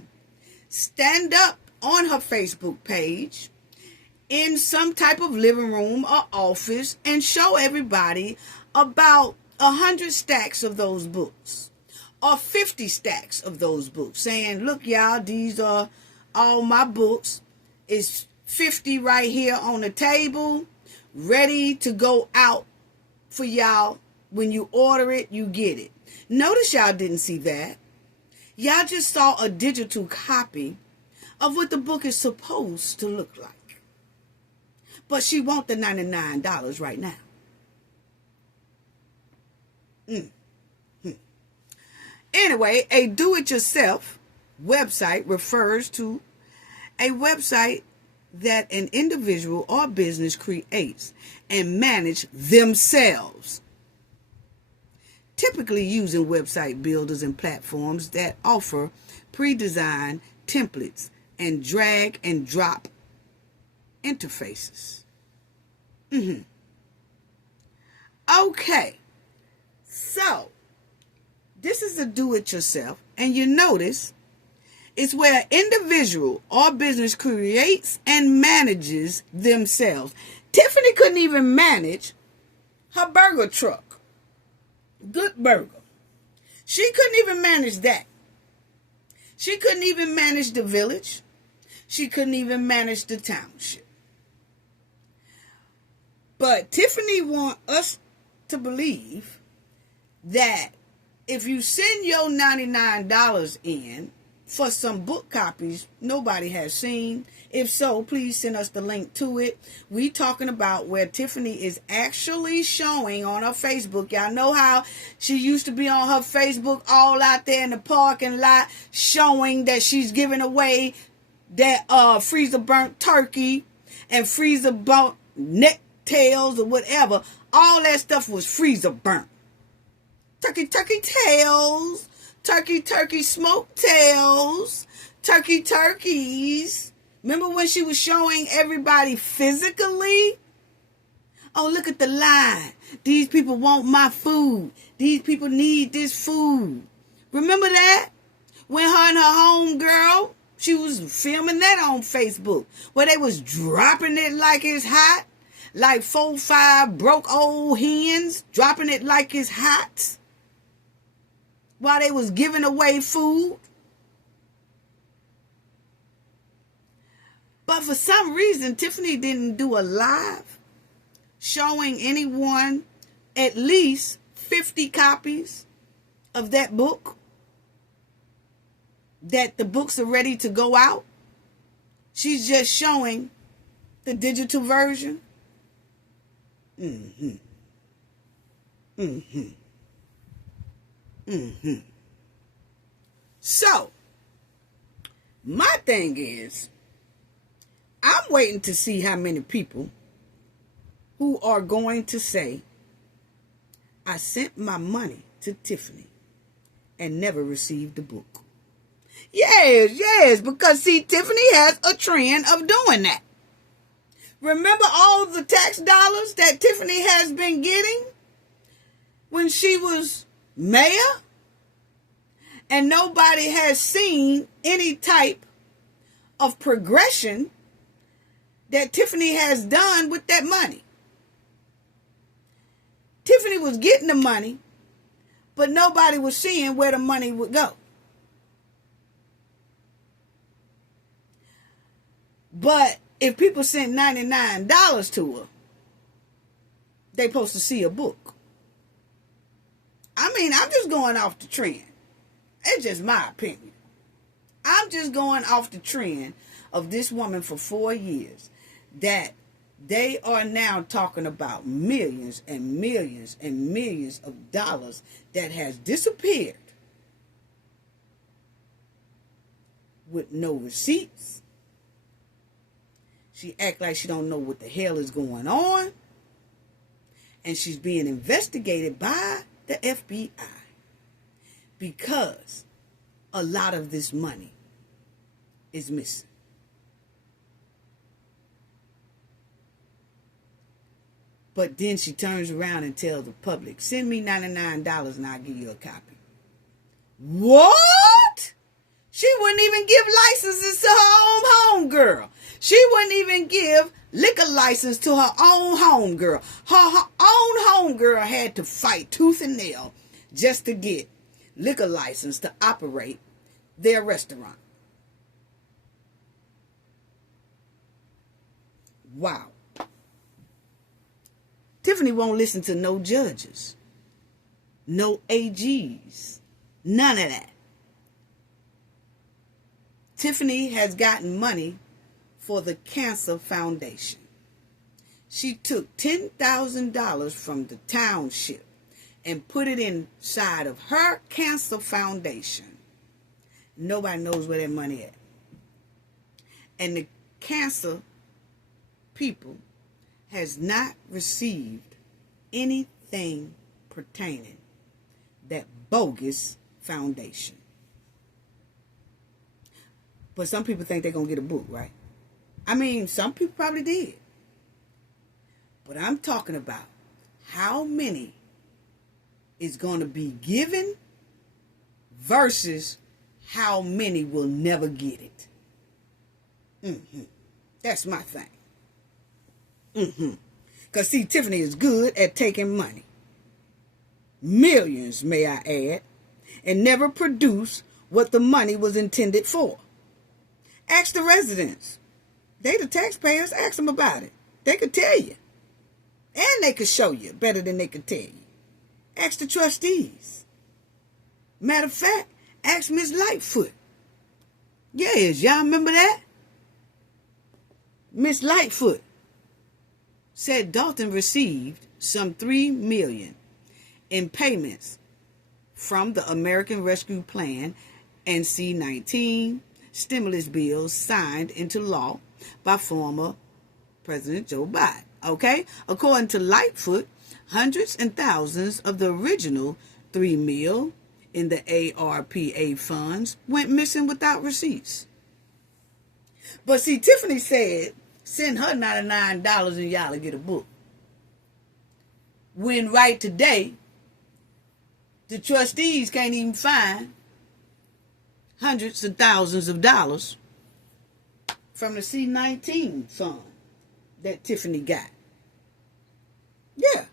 stand up on her Facebook page in some type of living room or office and show everybody about 100 stacks of those books or 50 stacks of those books, saying, look, y'all, these are all my books. It's 50 right here on the table, ready to go out for y'all. When you order it, you get it. Notice y'all didn't see that. Y'all just saw a digital copy of what the book is supposed to look like. But she wants the $99 right now. Anyway, a do-it-yourself website refers to a website that an individual or business creates and manage themselves, typically using website builders and platforms that offer pre-designed templates and drag and drop interfaces. Okay, so this is a do-it-yourself, and you notice it's where an individual or business creates and manages themselves. Tiffany couldn't even manage her burger truck. Good Burger. She couldn't even manage that. She couldn't even manage the village. She couldn't even manage the township. But Tiffany wants us to believe that if you send your $99 in, for some book copies nobody has seen. If so, please send us the link to it. We talking about where Tiffany is actually showing on her Facebook. Y'all know how she used to be on her Facebook all out there in the parking lot showing that she's giving away that freezer burnt turkey and freezer burnt neck tails or whatever. All that stuff was freezer burnt. Turkey tails. Turkey smoked tails. Turkeys. Remember when she was showing everybody physically? Oh, look at the line. These people want my food. These people need this food. Remember that? When her and her homegirl, she was filming that on Facebook, where they was dropping it like it's hot. Like 4-5 broke old hens, dropping it like it's hot. While they was giving away food. But for some reason, Tiffany didn't do a live showing anyone at least 50 copies of that book. That the books are ready to go out. She's just showing the digital version. So, my thing is, I'm waiting to see how many people who are going to say, I sent my money to Tiffany and never received the book. Yes, because see, Tiffany has a trend of doing that. Remember all the tax dollars that Tiffany has been getting when she was mayor? And nobody has seen any type of progression that Tiffany has done with that money. Tiffany was getting the money, but nobody was seeing where the money would go. But if people sent $99 to her, they supposed to see a book. I mean, I'm just going off the trend. It's just my opinion. I'm just going off the trend of this woman for 4 years that they are now talking about millions and millions and millions of dollars that has disappeared with no receipts. She act like she don't know what the hell is going on. And she's being investigated by the FBI because a lot of this money is missing. But then she turns around and tells the public, send me $99 and I'll give you a copy. What? She wouldn't even give licenses to her own homegirl. She wouldn't even give liquor license to her own homegirl. Her own homegirl had to fight tooth and nail just to get liquor license to operate their restaurant. Wow. Tiffany won't listen to no judges, no AGs, none of that. Tiffany has gotten money for the Cancer Foundation. She took $10,000 from the township and put it inside of her Cancer Foundation. Nobody knows where that money at. And the cancer people has not received anything pertaining that bogus foundation. But some people think they're going to get a book, right? I mean, some people probably did. But I'm talking about how many is going to be given versus how many will never get it. That's my thing. Because, see, Tiffany is good at taking money. Millions, may I add, and never produce what the money was intended for. Ask the residents. They the taxpayers. Ask them about it. They could tell you. And they could show you better than they could tell you. Ask the trustees. Matter of fact, ask Miss Lightfoot. Yes, y'all remember that? Miss Lightfoot said Dalton received some $3 million in payments from the American Rescue Plan and C-19 stimulus bills signed into law by former President Joe Biden. Okay? According to Lightfoot, hundreds and thousands of the original $3 million in the ARPA funds went missing without receipts. But see, Tiffany said, send her $99 and y'all will get a book. When right today, the trustees can't even find hundreds of thousands of dollars from the C-19 fund that Tiffany got. Yeah,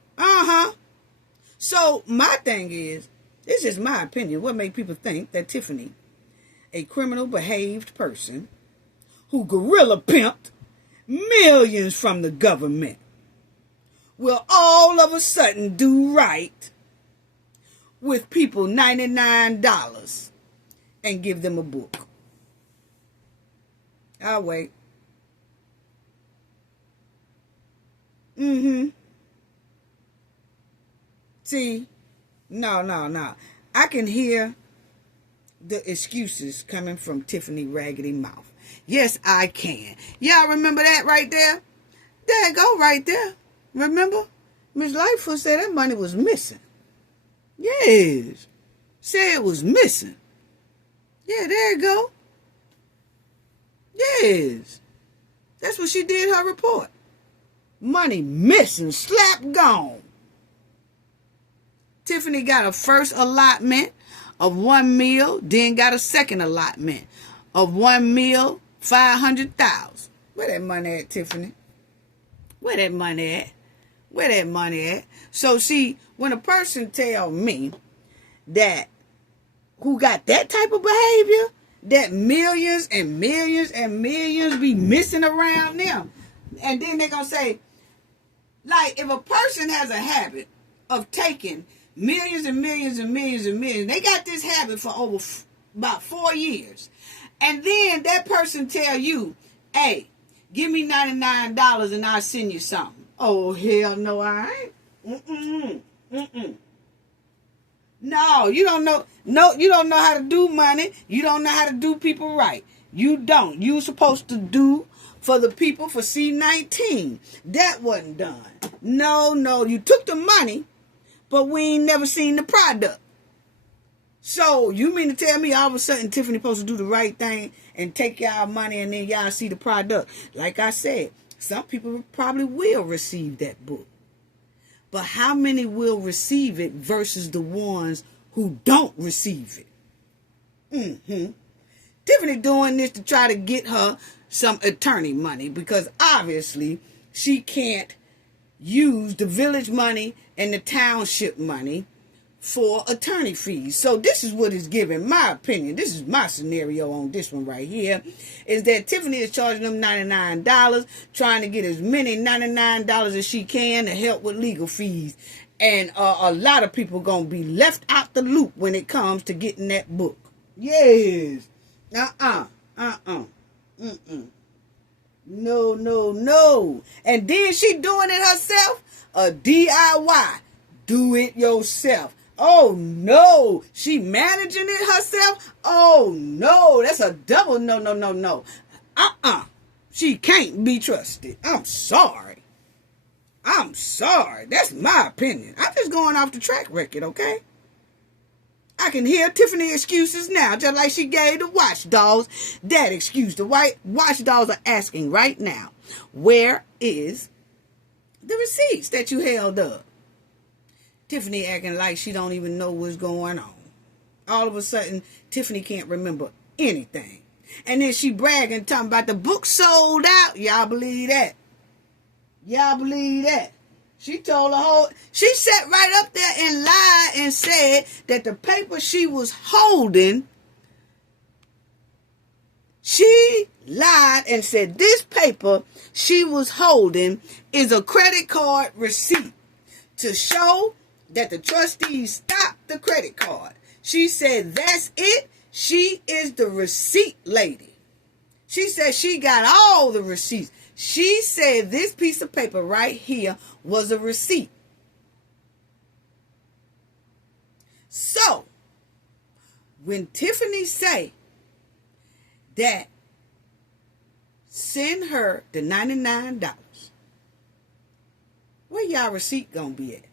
So my thing is, this is my opinion, what make people think that Tiffany, a criminal behaved person who gorilla pimped millions from the government, will all of a sudden do right with people $99 and give them a book. I'll wait. See, no. I can hear the excuses coming from Tiffany Raggedy Mouth. Yes, I can. Y'all remember that right there? There it go right there. Remember? Miss Lightfoot said that money was missing. Yes. Said it was missing. Yeah, there you go. Yes. That's what she did her report. Money missing, slap gone. Tiffany got a first allotment of $1 million, then got a second allotment of $1,500,000. Where that money at, Tiffany? Where that money at? Where that money at? So see, when a person tell me that who got that type of behavior, that millions and millions and millions be missing around them, and then they're gonna say, like, if a person has a habit of taking millions and millions and millions and millions, they got this habit for over about 4 years, and then that person tell you, hey, give me $99 and I'll send you something. Oh, hell no, I ain't. No, you don't know. No, you don't know how to do money. You don't know how to do people right. You don't. You supposed to do for the people for C-19. That wasn't done. No. You took the money, but we ain't never seen the product. So you mean to tell me all of a sudden Tiffany supposed to do the right thing and take y'all money and then y'all see the product? Like I said, some people probably will receive that book. But how many will receive it versus the ones who don't receive it? Tiffany doing this to try to get her some attorney money because obviously she can't use the village money and the township money for attorney fees. So this is what is given, my opinion. This is my scenario on this one right here, is that Tiffany is charging them $99, trying to get as many $99 as she can to help with legal fees. And a lot of people going to be left out the loop when it comes to getting that book. Yes. No. And then she doing it herself. A DIY. Do it yourself. Oh no, she managing it herself? Oh no, that's a double no. She can't be trusted. I'm sorry. That's my opinion. I'm just going off the track record, okay? I can hear Tiffany excuses now, just like she gave the watchdogs that excuse. The watchdogs are asking right now, where is the receipts that you held up? Tiffany acting like she don't even know what's going on. All of a sudden, Tiffany can't remember anything. And then she bragging, talking about the book sold out. Y'all believe that? She told the whole... She sat right up there and lied and said that the paper she was holding... She lied and said this paper she was holding is a credit card receipt to show that the trustees stopped the credit card. She said that's it. She is the receipt lady. She said she got all the receipts. She said this piece of paper right here was a receipt. So, when Tiffany say that send her the $99, where y'all receipt gonna be at?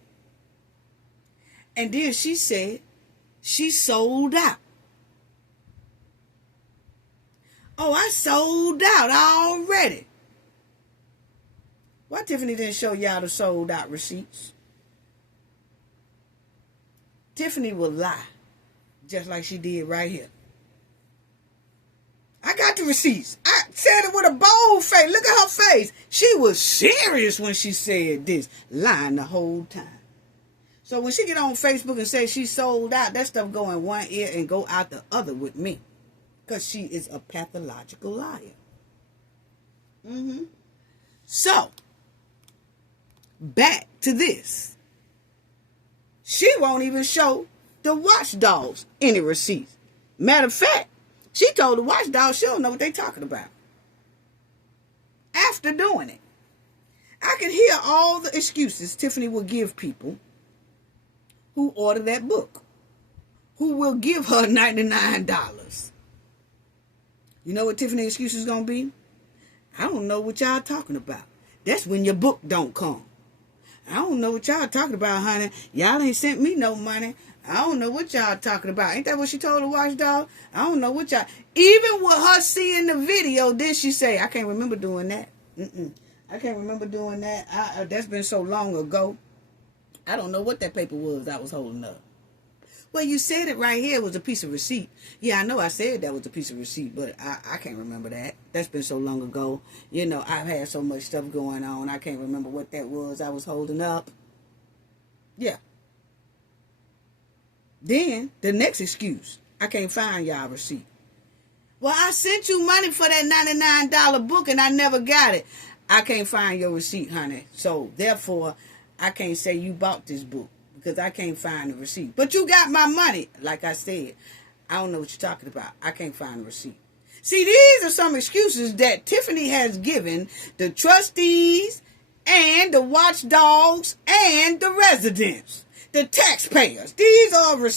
And then she said she sold out. Oh, I sold out already. Why Tiffany didn't show y'all the sold out receipts? Tiffany will lie, just like she did right here. I got the receipts. I said it with a bold face. Look at her face. She was serious when she said this, lying the whole time. So when she get on Facebook and say she sold out, that stuff go in one ear and go out the other with me. Because she is a pathological liar. So, back to this. She won't even show the watchdogs any receipts. Matter of fact, she told the watchdogs she don't know what they talking about. After doing it, I can hear all the excuses Tiffany will give people who order that book, who will give her $99. You know what Tiffany's excuse is going to be? I don't know what y'all talking about. That's when your book don't come. I don't know what y'all talking about, honey. Y'all ain't sent me no money. I don't know what y'all talking about. Ain't that what she told the watchdog? I don't know what y'all... Even with her seeing the video, did she say, I can't remember doing that. I can't remember doing that. That's been so long ago. I don't know what that paper was I was holding up. Well, you said it right here was a piece of receipt. Yeah, I know I said that was a piece of receipt, but I can't remember that. That's been so long ago. You know, I've had so much stuff going on. I can't remember what that was I was holding up. Yeah. Then, the next excuse. I can't find y'all receipt. Well, I sent you money for that $99 book and I never got it. I can't find your receipt, honey. So, therefore, I can't say you bought this book because I can't find the receipt. But you got my money. Like I said, I don't know what you're talking about. I can't find the receipt. See, these are some excuses that Tiffany has given the trustees and the watchdogs and the residents, the taxpayers. These are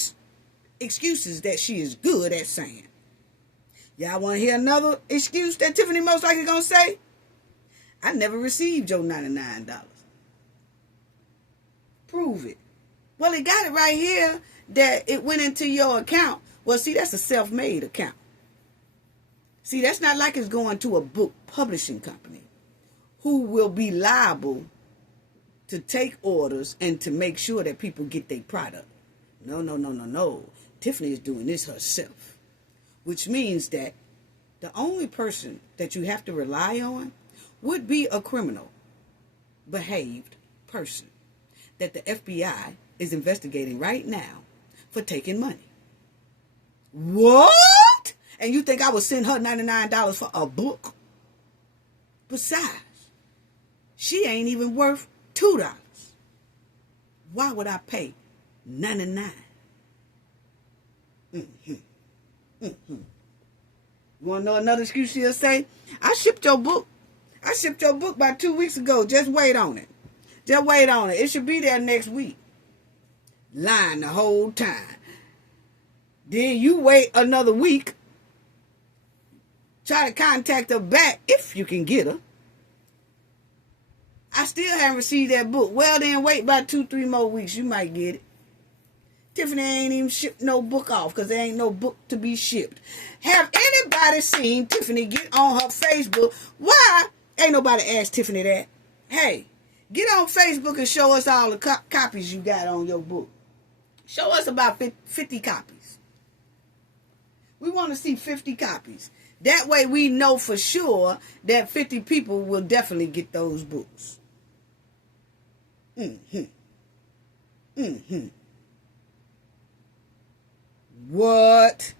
excuses that she is good at saying. Y'all want to hear another excuse that Tiffany most likely going to say? I never received your $99. Prove it. Well, it got it right here that it went into your account. Well, see, that's a self-made account. See, that's not like it's going to a book publishing company who will be liable to take orders and to make sure that people get their product. No. Tiffany is doing this herself, which means that the only person that you have to rely on would be a criminal behaved person that the FBI is investigating right now for taking money. What? And you think I would send her $99 for a book? Besides, she ain't even worth $2. Why would I pay $99? You want to know another excuse she'll say? I shipped your book about 2 weeks ago. Just wait on it. Just wait on it. It should be there next week. Lying the whole time. Then you wait another week. Try to contact her back if you can get her. I still haven't received that book. Well, then wait about 2-3 more weeks. You might get it. Tiffany ain't even shipped no book off because there ain't no book to be shipped. Have anybody seen Tiffany get on her Facebook? Why ain't nobody asked Tiffany that? Hey, get on Facebook and show us all the copies you got on your book. Show us about 50 copies. We want to see 50 copies. That way we know for sure that 50 people will definitely get those books. What?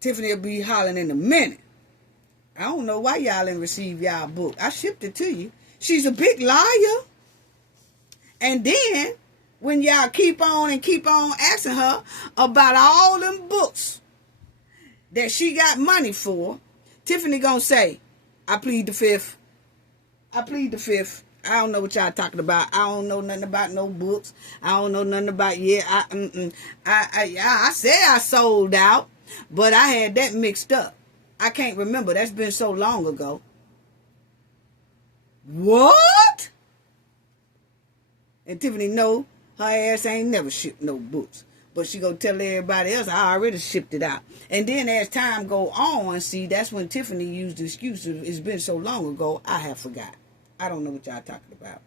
Tiffany will be hollering in a minute. I don't know why y'all didn't receive y'all book. I shipped it to you. She's a big liar. And then, when y'all keep on asking her about all them books that she got money for, Tiffany gonna say, I plead the fifth. I plead the fifth. I don't know what y'all talking about. I don't know nothing about no books. I don't know nothing about, I said I sold out, but I had that mixed up. I can't remember. That's been so long ago. What? And Tiffany know her ass ain't never shipped no books. But she gonna tell everybody else, I already shipped it out. And then as time go on, see, that's when Tiffany used the excuse of, it's been so long ago, I have forgot. I don't know what y'all talking about.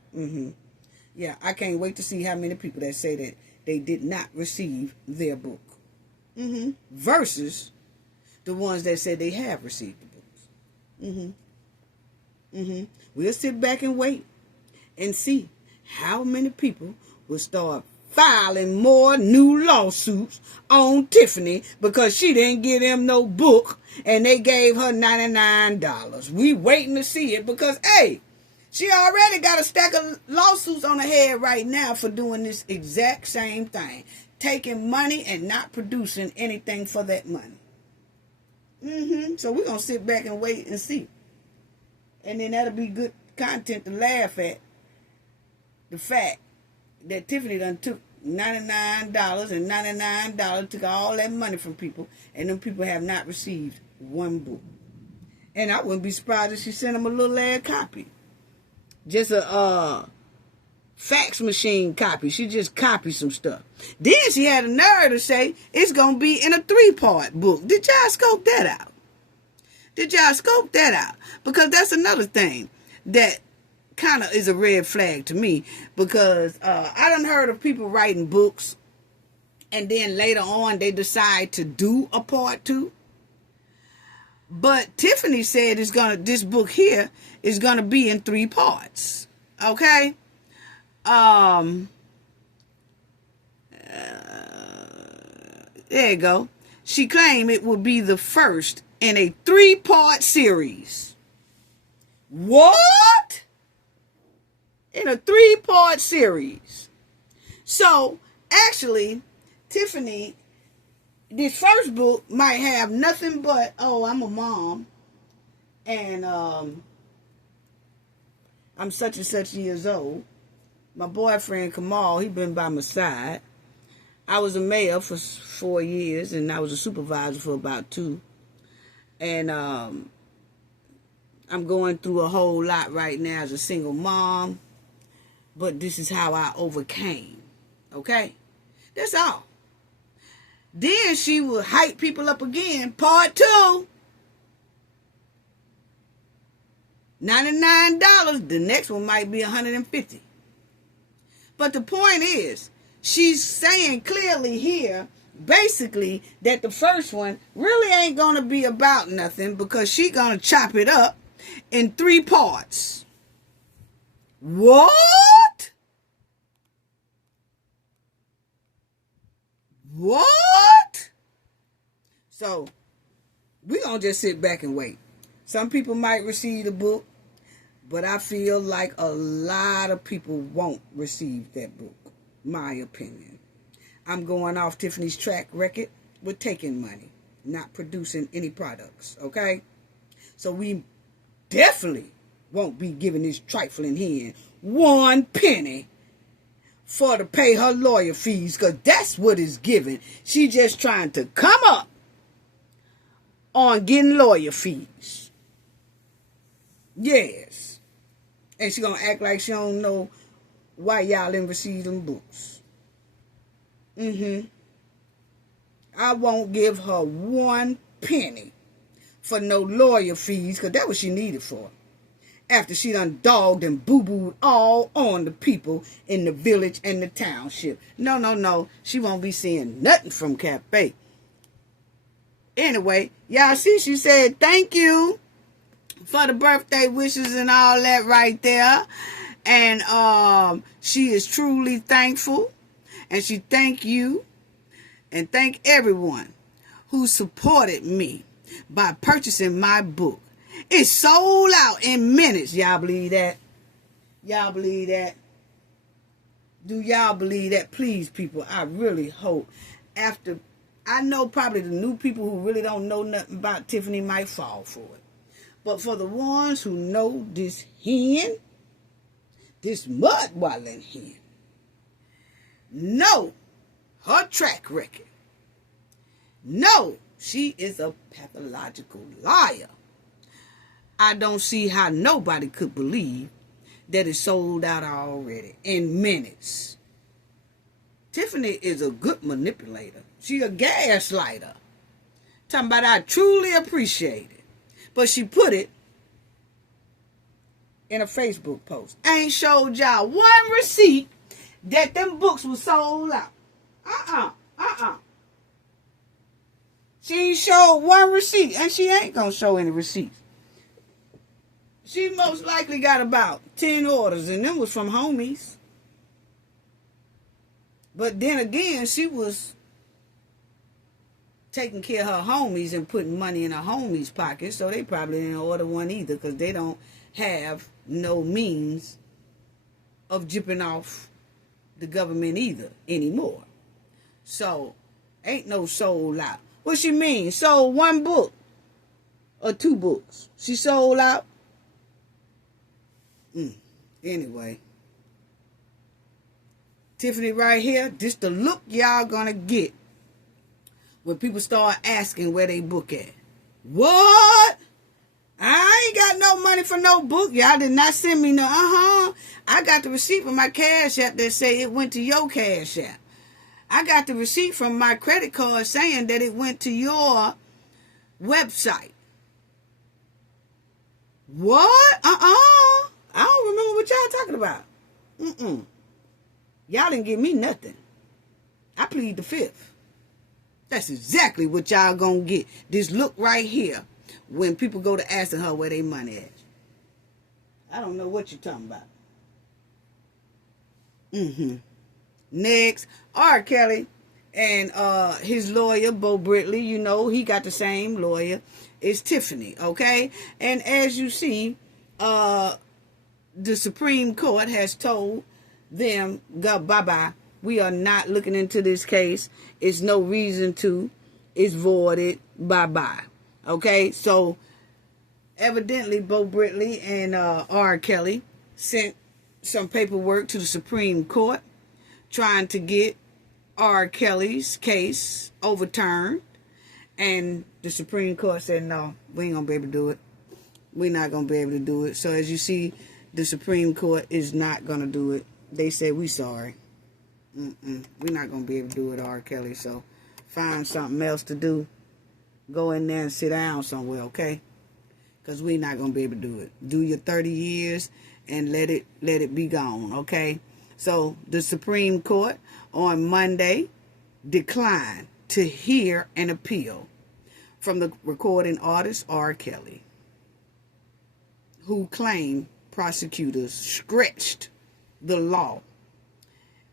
Yeah, I can't wait to see how many people that say that they did not receive their book. Versus the ones that said they have received the books. We'll sit back and wait and see how many people will start filing more new lawsuits on Tiffany because she didn't give them no book and they gave her $99. We waiting to see it because, hey, she already got a stack of lawsuits on her head right now for doing this exact same thing. Taking money and not producing anything for that money. So we're going to sit back and wait and see. And then that'll be good content to laugh at. The fact that Tiffany done took $99 and $99 took all that money from people, and them people have not received one book. And I wouldn't be surprised if she sent them a little ad copy. Just a fax machine copy. She just copied some stuff. Then she had a nerve to say it's going to be in a 3-part book. Did y'all scope that out? Because that's another thing that kind of is a red flag to me, because I done heard of people writing books and then later on they decide to do a part 2. But Tiffany said this book here is gonna be in 3 parts. Okay? There you go. She claimed it will be the first in a 3-part series. What? In a 3-part series. So, actually, Tiffany, this first book might have nothing but, oh, I'm a mom, and I'm such and such years old. My boyfriend, Kamal, he been by my side. I was a mayor for 4 years, and I was a supervisor for about 2. And I'm going through a whole lot right now as a single mom. But this is how I overcame. Okay? That's all. Then she will hype people up again. Part 2. $99. The next one might be $150. But the point is, she's saying clearly here, basically, that the first one really ain't going to be about nothing because she's going to chop it up in 3 parts. What? What? So, we're going to just sit back and wait. Some people might receive the book, but I feel like a lot of people won't receive that book. My opinion. I'm going off Tiffany's track record with taking money, not producing any products, okay? So we definitely won't be giving this trifling hen 1 penny for to pay her lawyer fees, because that's what it's giving. She just trying to come up on getting lawyer fees. Yes. And she gonna act like she don't know why y'all didn't receive them books. I won't give her 1 penny for no lawyer fees, because that's what she needed for. After she done dogged and boo-booed all on the people in the village and the township. No. She won't be seeing nothing from Cabo. Anyway, y'all see she said thank you for the birthday wishes and all that right there. And she is truly thankful. And she thank you and thank everyone who supported me by purchasing my book. It sold out in minutes. Y'all believe that? Y'all believe that? Do y'all believe that? Please, people, I really hope. I know probably the new people who really don't know nothing about Tiffany might fall for it. But for the ones who know this hen, this mud-walling hen, know her track record. No, she is a pathological liar. I don't see how nobody could believe that it sold out already in minutes. Tiffany is a good manipulator. She a gaslighter. Talking about I truly appreciate it. But she put it in a Facebook post. I ain't showed y'all one receipt that them books were sold out. She ain't showed one receipt, and she ain't gonna show any receipts. She most likely got about 10 orders, and them was from homies. But then again, she was taking care of her homies and putting money in her homies' pockets, so they probably didn't order one either, because they don't have no means of jipping off the government either anymore. So, ain't no sold out. What she mean? Sold one book or two books? She sold out? Anyway. Tiffany right here, this the look y'all gonna get when people start asking where they book at. What? I ain't got no money for no book. Y'all did not send me no, I got the receipt from my Cash App that say it went to your Cash App. I got the receipt from my credit card saying that it went to your website. What? I don't remember what y'all talking about. Y'all didn't give me nothing. I plead the fifth. That's exactly what y'all gonna get. This look right here when people go to asking her where they money at. I don't know what you're talking about. Next, R. Kelly and his lawyer, Bo Britley, you know, he got the same lawyer. It's Tiffany, okay? And as you see, the Supreme Court has told them, bye-bye. We are not looking into this case. It's no reason to. It's voided. Bye-bye. Okay? So, evidently, Bo Britley and R. Kelly sent some paperwork to the Supreme Court trying to get R. Kelly's case overturned. And the Supreme Court said, no, we ain't going to be able to do it. We're not going to be able to do it. So, as you see, the Supreme Court is not going to do it. They said, we sorry. We're not going to be able to do it, R. Kelly. So, find something else to do. Go in there and sit down somewhere, okay? Because we're not going to be able to do it. Do your 30 years and let it be gone, okay? So, the Supreme Court on Monday declined to hear an appeal from the recording artist R. Kelly, who claimed prosecutors stretched the law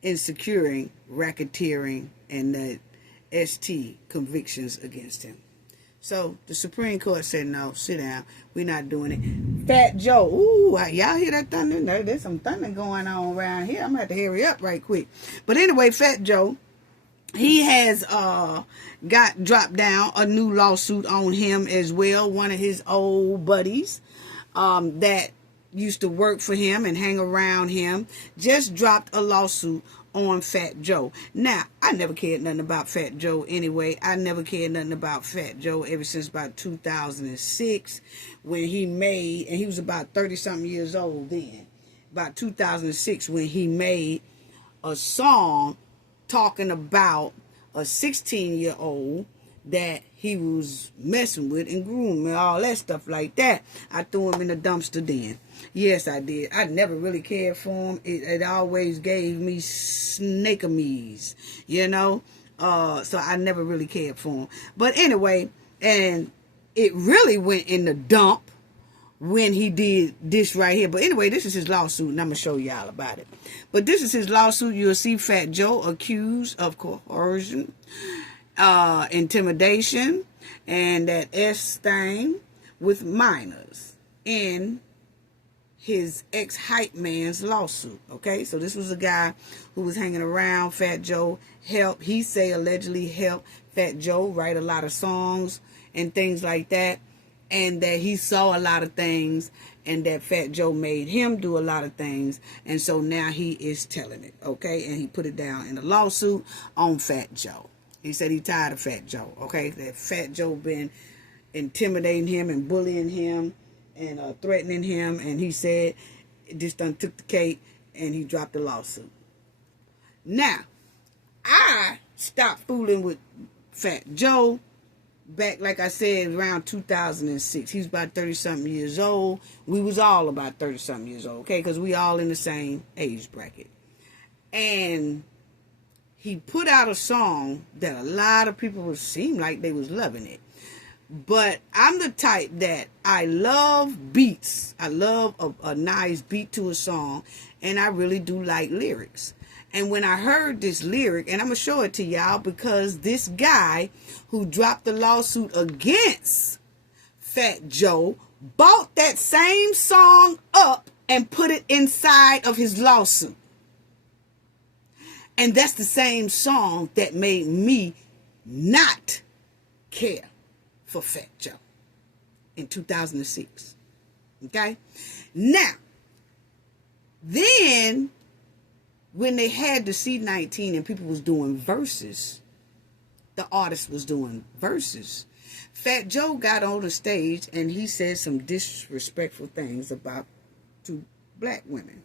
in securing racketeering and the ST convictions against him. So the Supreme Court said, no, sit down. We're not doing it. Fat Joe. Ooh, y'all hear that thunder? There's some thunder going on around here. I'm going to have to hurry up right quick. But anyway, Fat Joe, he has got dropped down a new lawsuit on him as well. One of his old buddies that used to work for him and hang around him just dropped a lawsuit on Fat Joe. Now, I never cared nothing about Fat Joe anyway. I never cared nothing about Fat Joe ever since about 2006 when he made, and he was about 30-something years old then, about 2006 when he made a song talking about a 16-year-old that he was messing with and grooming and all that stuff like that. I threw him in the dumpster then. Yes, I did. I never really cared for him. It always gave me snakeamies, you know. So I never really cared for him. But anyway, and it really went in the dump when he did this right here. But anyway, this is his lawsuit, and I'm going to show y'all about it. But this is his lawsuit. You'll see Fat Joe accused of coercion, intimidation, and that S thing with minors in his ex-hype man's lawsuit. Okay, so this was a guy who was hanging around Fat Joe, he say allegedly helped Fat Joe write a lot of songs and things like that. and that he saw a lot of things, and that Fat Joe made him do a lot of things, and so now he is telling it, okay? And he put it down in a lawsuit on Fat Joe. He said he tired of Fat Joe, okay? That Fat Joe been intimidating him and bullying him and threatening him, and he said this done took the cake, and he dropped the lawsuit. Now, I stopped fooling with Fat Joe back, like I said, around 2006. He was about 30-something years old. We was all about 30-something years old, okay? Because we all in the same age bracket. And he put out a song that a lot of people would seem like they was loving it. But I'm the type that I love beats. I love a nice beat to a song. And I really do like lyrics. And when I heard this lyric, and I'm going to show it to y'all, because this guy who dropped the lawsuit against Fat Joe bought that same song up and put it inside of his lawsuit. And that's the same song that made me not care for Fat Joe in 2006. Okay? Now, then when they had the C-19 and people was doing verses, the artist was doing verses, Fat Joe got on the stage and he said some disrespectful things about two black women.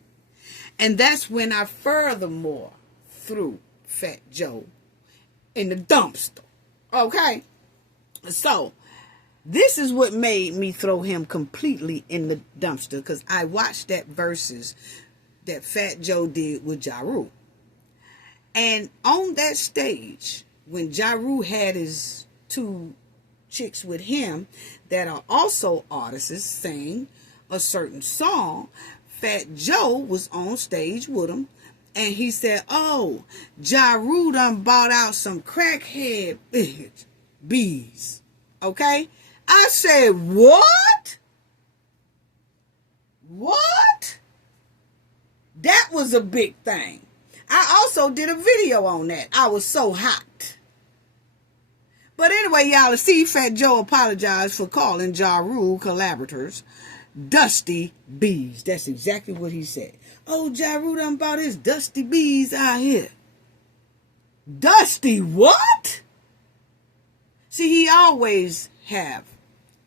And that's when I furthermore threw Fat Joe in the dumpster. Okay? So, this is what made me throw him completely in the dumpster, because I watched that verses that Fat Joe did with Ja Rule. And on that stage, when Ja Rule had his two chicks with him that are also artists sing a certain song, Fat Joe was on stage with him, and he said, oh, Ja Rule done bought out some crackhead bees. Okay? I said, what? What? That was a big thing. I also did a video on that. I was so hot. But anyway, y'all, see, Fat Joe apologized for calling Ja Rule collaborators dusty bees. That's exactly what he said. Oh, Ja Rule done bought his dusty bees out here. Dusty what? See, he always have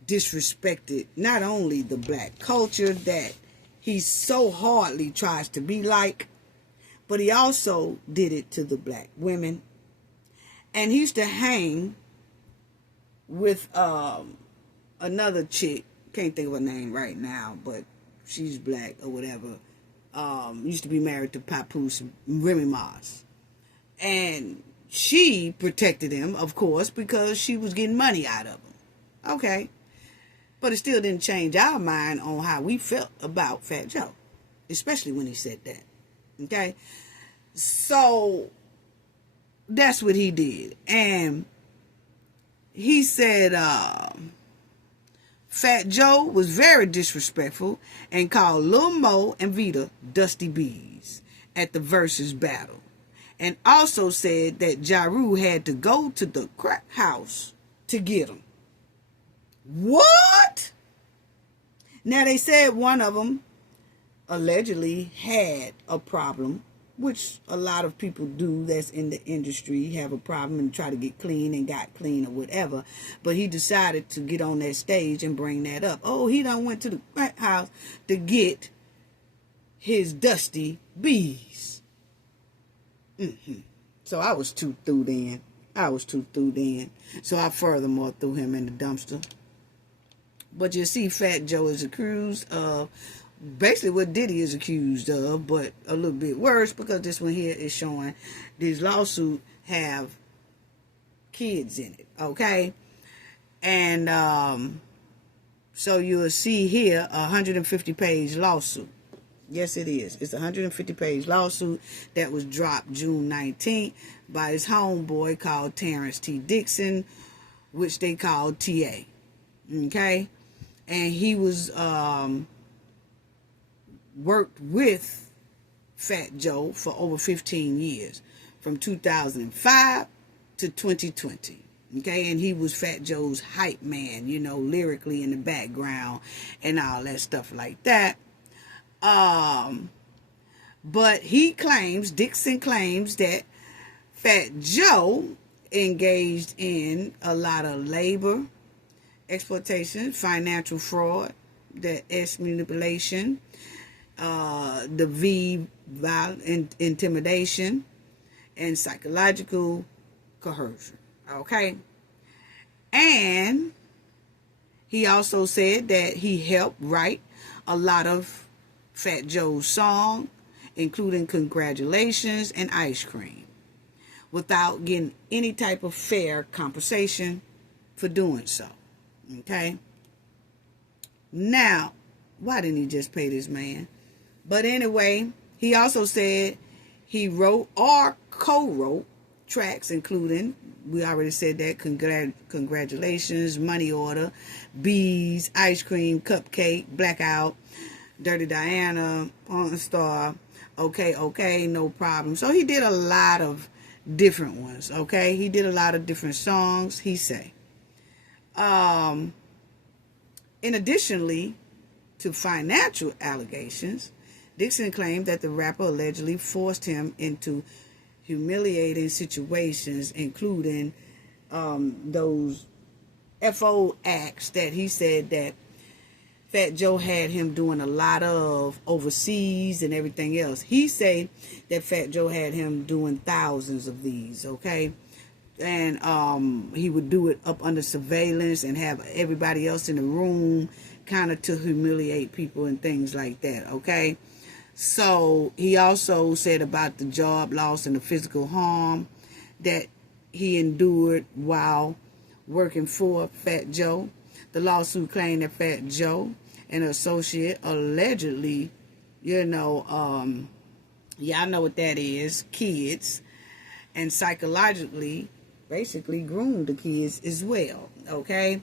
disrespected not only the black culture that he so hardly tries to be like, but he also did it to the black women. And he used to hang with another chick, can't think of her name right now, but she's black or whatever, used to be married to Papoose Remy Mars. And she protected him, of course, because she was getting money out of him. Okay. But it still didn't change our mind on how we felt about Fat Joe, especially when he said that. Okay? So, that's what he did. And he said Fat Joe was very disrespectful and called Lil Mo and Vita dusty bees at the versus battle. And also said that Ja Rule had to go to the crack house to get him. What? Now, they said one of them allegedly had a problem, which a lot of people do that's in the industry, have a problem and try to get clean and got clean or whatever. But he decided to get on that stage and bring that up. Oh, he done went to the crack house to get his dusty bees. So I was too through then. So I furthermore threw him in the dumpster. But you see, Fat Joe is accused of basically what Diddy is accused of, but a little bit worse, because this one here is showing these lawsuits have kids in it, okay? And so you'll see here a 150-page lawsuit. Yes, it is. It's a 150-page lawsuit that was dropped June 19th by his homeboy called Terrence T. Dixon, which they called TA. Okay? And he was worked with Fat Joe for over 15 years, from 2005 to 2020. Okay, and he was Fat Joe's hype man, you know, lyrically in the background and all that stuff like that. But Dixon claims that Fat Joe engaged in a lot of labor exploitation, financial fraud, the S manipulation, the V intimidation, and psychological coercion. Okay. And he also said that he helped write a lot of Fat Joe's songs, including Congratulations and Ice Cream, without getting any type of fair compensation for doing so. Okay. Now, why didn't he just pay this man? But anyway, he also said he wrote or co-wrote tracks including, we already said that, Congratulations, Money Order, Bees, Ice Cream, Cupcake, Blackout, Dirty Diana, On Star, Okay, No Problem. So he did a lot of different ones, okay? He did a lot of different songs, he say. In additionally to financial allegations, Dixon claimed that the rapper allegedly forced him into humiliating situations, including those FO acts that he said that Fat Joe had him doing a lot of overseas and everything else. He said that Fat Joe had him doing thousands of these, okay? And he would do it up under surveillance and have everybody else in the room kind of to humiliate people and things like that, okay? So he also said about the job loss and the physical harm that he endured while working for Fat Joe. The lawsuit claimed that Fat Joe and an associate allegedly, y'all know what that is, kids, and psychologically basically groomed the kids as well, okay?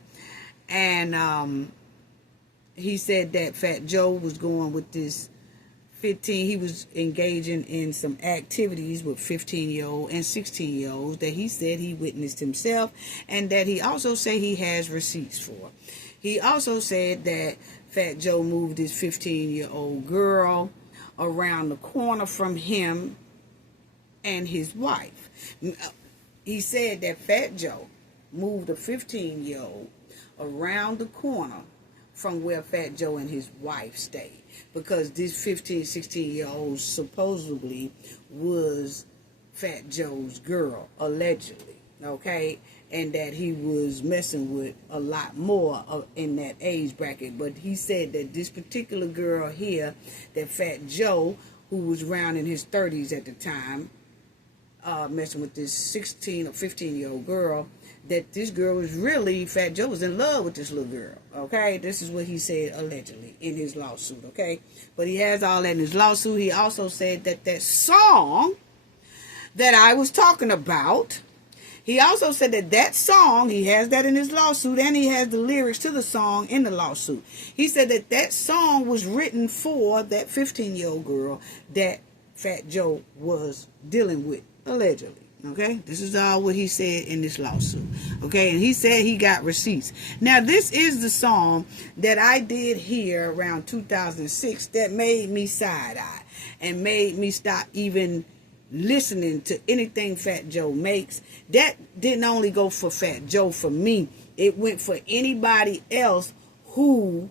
And he said that Fat Joe was going with this 15, he was engaging in some activities with 15-year-old and 16-year-olds that he said he witnessed himself, and that he also said he has receipts for. He also said that Fat Joe moved this 15-year-old girl around the corner from him and his wife. He said that Fat Joe moved a 15-year-old around the corner from where Fat Joe and his wife stayed, because this 15, 16-year-old supposedly was Fat Joe's girl, allegedly, okay? And that he was messing with a lot more in that age bracket. But he said that this particular girl here, that Fat Joe, who was around in his 30s at the time, messing with this 16 or 15-year-old girl, that this girl was really, Fat Joe was in love with this little girl, okay? This is what he said allegedly in his lawsuit, okay? But he has all that in his lawsuit. He also said that that song that I was talking about, he also said that that song, he has that in his lawsuit, and he has the lyrics to the song in the lawsuit. He said that that song was written for that 15-year-old girl that Fat Joe was dealing with, allegedly. Okay, this is all what he said in this lawsuit. Okay, and he said he got receipts. Now, this is the song that I did hear around 2006 that made me side-eye and made me stop even listening to anything Fat Joe makes. That didn't only go for Fat Joe, for me. It went for anybody else who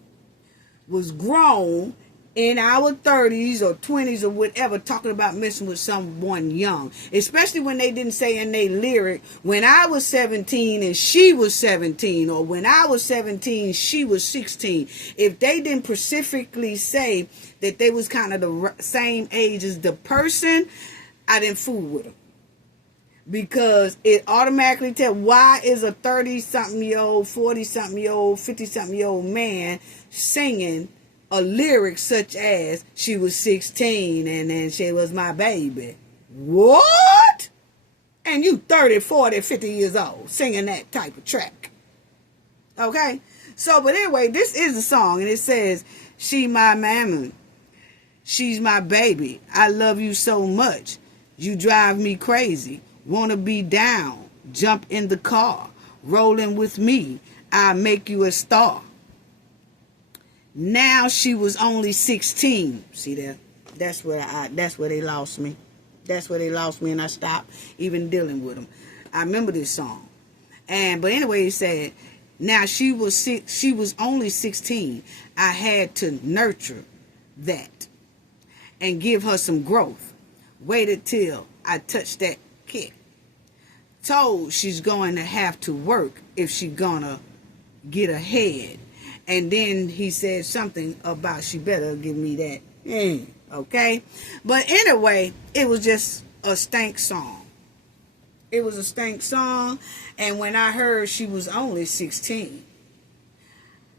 was grown in our 30s or 20s or whatever, talking about messing with someone young. Especially when they didn't say in their lyric, when I was 17 and she was 17, or when I was 17, she was 16. If they didn't specifically say that they was kind of the same age as the person, I didn't fool with them. Because it automatically tells, why is a 30-something-year-old, 40-something-year-old, 50-something-year-old man singing a lyric such as she was 16 and then she was my baby? What? And you 30, 40, 50 years old singing that type of track. Okay? So, but anyway, this is the song, and it says, she my mammy, she's my baby, I love you so much, you drive me crazy, wanna be down, jump in the car, rolling with me, I'll make you a star. Now she was only 16. See that? That's where they lost me. That's where they lost me, and I stopped even dealing with them. I remember this song. But anyway, he said, now she was only 16. I had to nurture that and give her some growth. Waited till I touched that kick. Told she's going to have to work if she gonna get ahead. And then he said something about she better give me that. Okay? But anyway, it was just a stank song. It was a stank song. And when I heard she was only 16,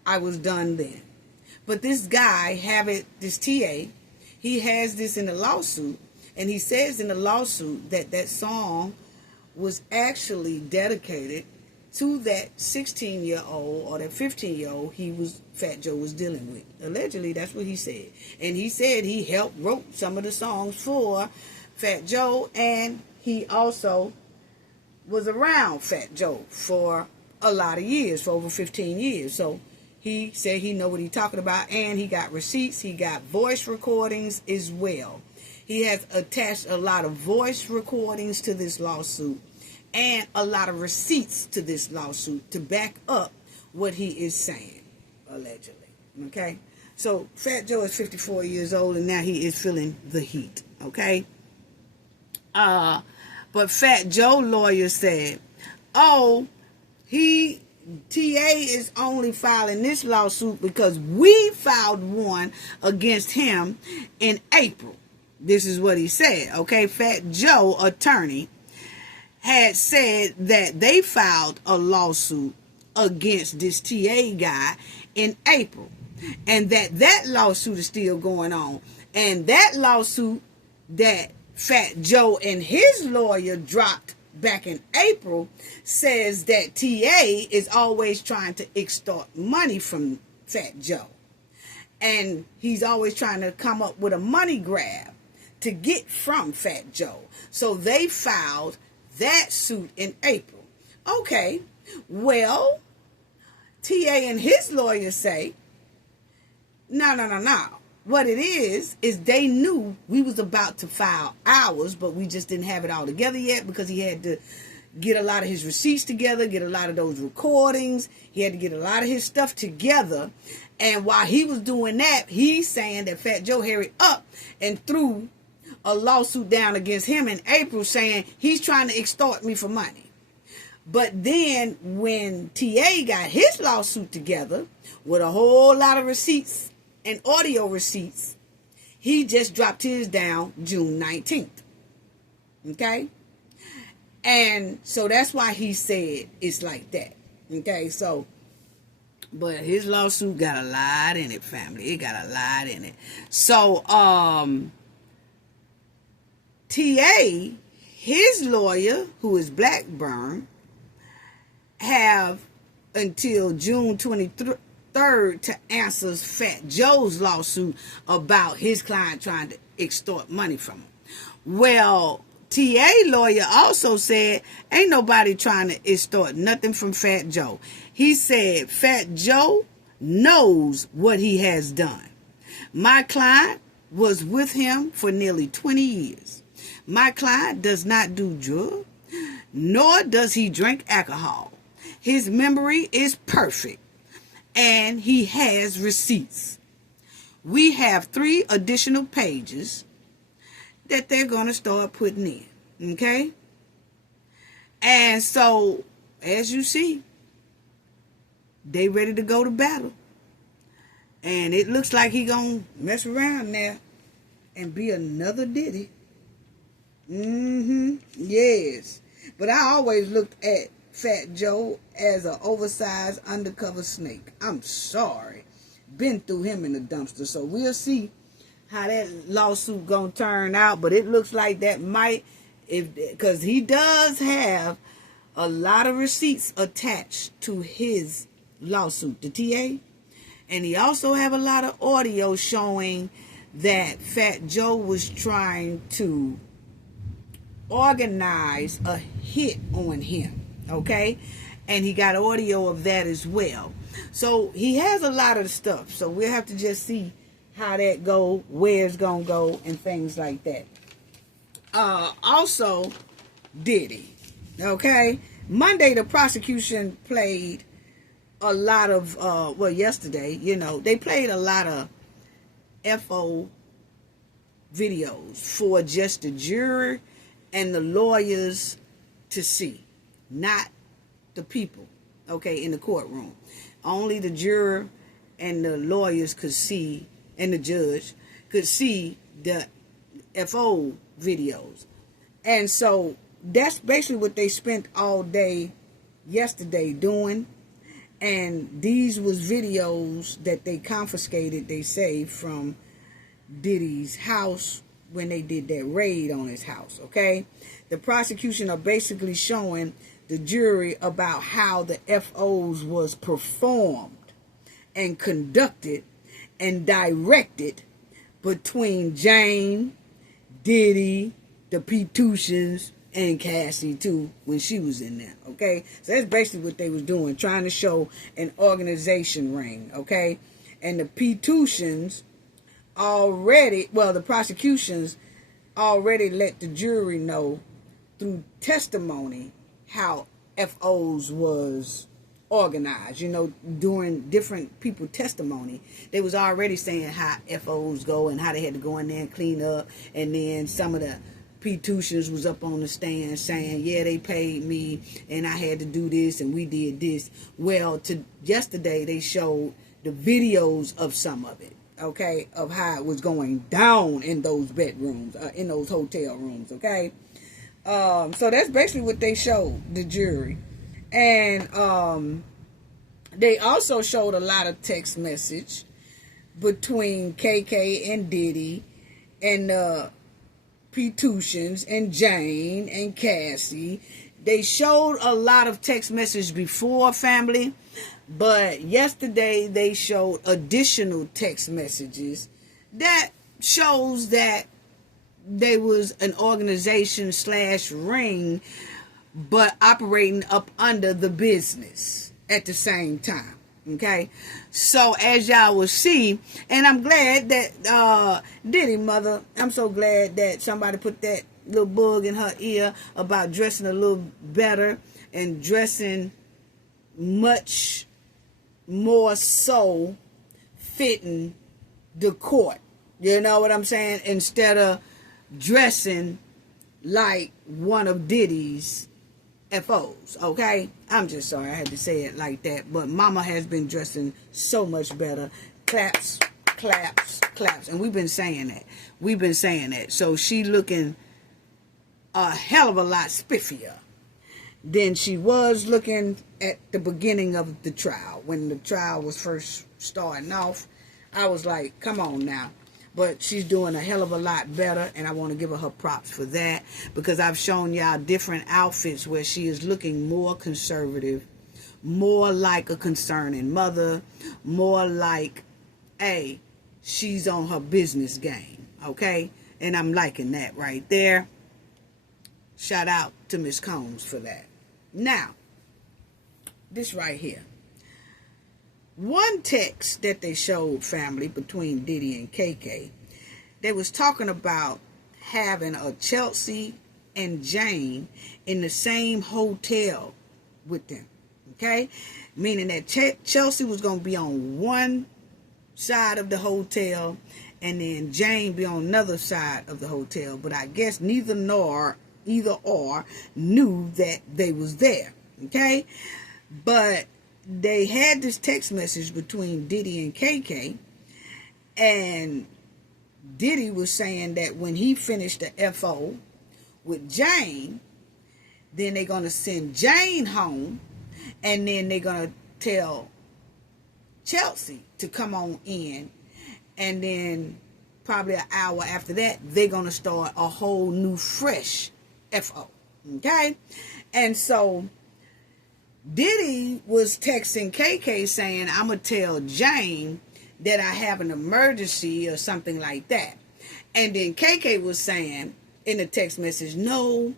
I was done then. But this guy, this TA, he has this in the lawsuit. And he says in the lawsuit that that song was actually dedicated to that 16-year-old or that 15-year-old Fat Joe was dealing with. Allegedly, that's what he said. And he said he wrote some of the songs for Fat Joe, and he also was around Fat Joe for a lot of years, for over 15 years. So he said he know what he's talking about, and he got receipts. He got voice recordings as well. He has attached a lot of voice recordings to this lawsuit and a lot of receipts to this lawsuit to back up what he is saying, allegedly. Okay? So Fat Joe is 54 years old, and now he is feeling the heat. Okay? But Fat Joe lawyer said, TA is only filing this lawsuit because we filed one against him in April. This is what he said. Okay? Fat Joe attorney had said that they filed a lawsuit against this TA guy in April, and that lawsuit is still going on. And that lawsuit that Fat Joe and his lawyer dropped back in April says that TA is always trying to extort money from Fat Joe, and he's always trying to come up with a money grab to get from Fat Joe. So they filed that suit in April. Okay, well, TA and his lawyer say, no. What it is they knew we was about to file ours, but we just didn't have it all together yet because he had to get a lot of his receipts together, get a lot of those recordings. He had to get a lot of his stuff together. And while he was doing that, he's saying that Fat Joe hurried up and threw a lawsuit down against him in April saying he's trying to extort me for money. But then when TA got his lawsuit together with a whole lot of receipts and audio receipts, he just dropped his down June 19th. Okay? And so that's why he said it's like that. Okay? So, but his lawsuit got a lot in it, family. It got a lot in it. So, TA, his lawyer, who is Blackburn, have until June 23rd to answer Fat Joe's lawsuit about his client trying to extort money from him. Well, TA lawyer also said ain't nobody trying to extort nothing from Fat Joe. He said Fat Joe knows what he has done. My client was with him for nearly 20 years. My client does not do drugs, nor does he drink alcohol. His memory is perfect, and he has receipts. We have 3 additional pages that they're going to start putting in, okay? And so, as you see, they ready to go to battle. And it looks like he going to mess around there and be another Diddy. Yes. But I always looked at Fat Joe as an oversized undercover snake. I'm sorry. Been through him in the dumpster. So we'll see how that lawsuit gonna turn out. But it looks like that might, because he does have a lot of receipts attached to his lawsuit, the TA. And he also have a lot of audio showing that Fat Joe was trying to organize a hit on him, okay? and he got audio of that as well. So he has a lot of stuff. So we'll have to just see how that go, where it's gonna go, and things like that. Also, Diddy. Okay, Monday the prosecution played a lot of yesterday, they played a lot of FO videos for just the jury and the lawyers to see, not the people, okay, in the courtroom. Only the juror and the lawyers could see, and the judge could see the FO videos. And so that's basically what they spent all day yesterday doing. And these was videos that they confiscated, they say, from Diddy's house when they did that raid on his house, okay? The prosecution are basically showing the jury about how the FOs was performed and conducted and directed between Jane, Diddy, the P-Tutions, and Cassie too, when she was in there, okay? So that's basically what they was doing, trying to show an organization ring, okay? And the P-Tutions the prosecutions already let the jury know through testimony how FOs was organized, during different people testimony. They was already saying how FOs go and how they had to go in there and clean up, and then some of the P-Tutions was up on the stand saying, yeah, they paid me and I had to do this and we did this. Well, yesterday they showed the videos of some of it, okay, of how it was going down in those bedrooms, in those hotel rooms, okay. So that's basically what they showed the jury. And they also showed a lot of text message between KK and Diddy and P-Tutions and Jane and Cassie. They showed a lot of text message before, family, but yesterday they showed additional text messages that shows that they was an organization / ring, but operating up under the business at the same time. Okay, so as y'all will see, and I'm glad that Diddy mother, I'm so glad that somebody put that little bug in her ear about dressing a little better and dressing much more so fitting the court. You know what I'm saying? Instead of dressing like one of Diddy's FOs, okay? I'm just sorry I had to say it like that, but mama has been dressing so much better. Claps, claps, claps. And we've been saying that. So she looking a hell of a lot spiffier than she was looking at the beginning of the trial. When the trial was first starting off, I was like, come on now. But she's doing a hell of a lot better, and I want to give her props for that, because I've shown y'all different outfits where she is looking more conservative, more like a concerning mother, more like, hey, she's on her business game, okay? And I'm liking that right there. Shout out to Miss Combs for that. Now, this right here. One text that they showed, family, between Diddy and KK, they was talking about having a Chelsea and Jane in the same hotel with them, okay? Meaning that Chelsea was going to be on one side of the hotel and then Jane be on another side of the hotel. But I guess either or knew that they was there, okay? But they had this text message between Diddy and KK, and Diddy was saying that when he finished the FO with Jane, then they're going to send Jane home, and then they're going to tell Chelsea to come on in, and then probably an hour after that, they're going to start a whole new fresh FO, okay? And so Diddy was texting KK saying, I'm going to tell Jane that I have an emergency or something like that. And then KK was saying in the text message, no,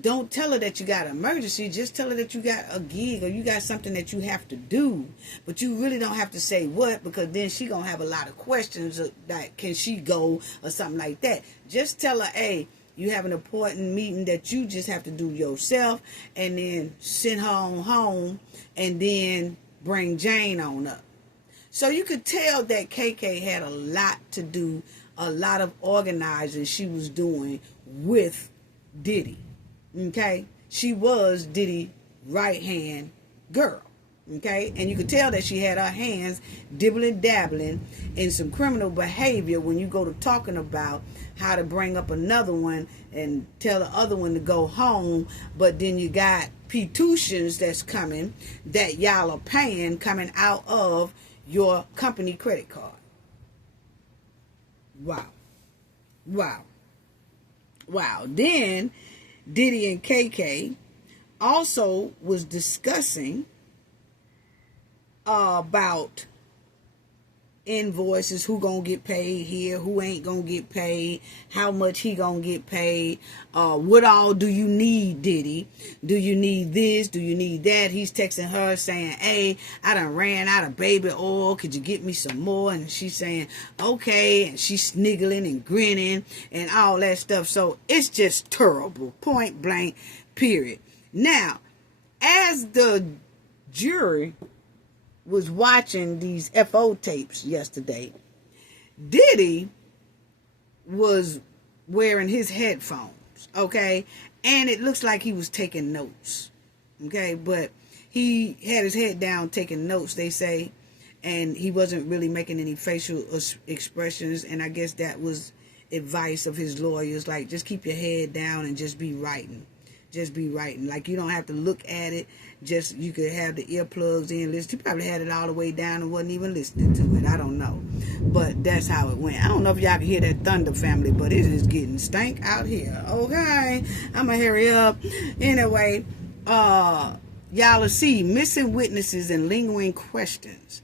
Don't tell her that you got an emergency. Just tell her that you got a gig or you got something that you have to do. But you really don't have to say what, because then she going to have a lot of questions like, can she go or something like that. Just tell her, hey, you have an important meeting that you just have to do yourself, and then send her on home, and then bring Jane on up. So you could tell that KK had a lot to do, a lot of organizing she was doing with Diddy. Okay? She was Diddy's right-hand girl. Okay? And you could tell that she had her hands dibbling-dabbling in some criminal behavior when you go to talking about how to bring up another one and tell the other one to go home, but then you got petitions that's coming that y'all are paying coming out of your company credit card. Wow. Wow. Wow. Then Diddy and KK also was discussing about invoices, who gonna get paid here, who ain't gonna get paid, how much he gonna get paid, what all do you need, Diddy? Do you need this? Do you need that? He's texting her saying, hey, I done ran out of baby oil, could you get me some more? And she's saying, okay, and she's sniggling and grinning and all that stuff. So it's just terrible, point blank, period. Now, as the jury was watching these FO tapes yesterday, Diddy was wearing his headphones, okay? And it looks like he was taking notes, okay? But he had his head down taking notes, they say, and he wasn't really making any facial expressions, and I guess that was advice of his lawyers, like, just keep your head down and just be writing. Just be writing. Like, you don't have to look at it. Just, you could have the earplugs in, listen. He probably had it all the way down and wasn't even listening to it. I don't know. But that's how it went. I don't know if y'all can hear that thunder, family, but it is getting stank out here. Okay? I'm going to hurry up. Anyway, y'all will see missing witnesses and lingering questions.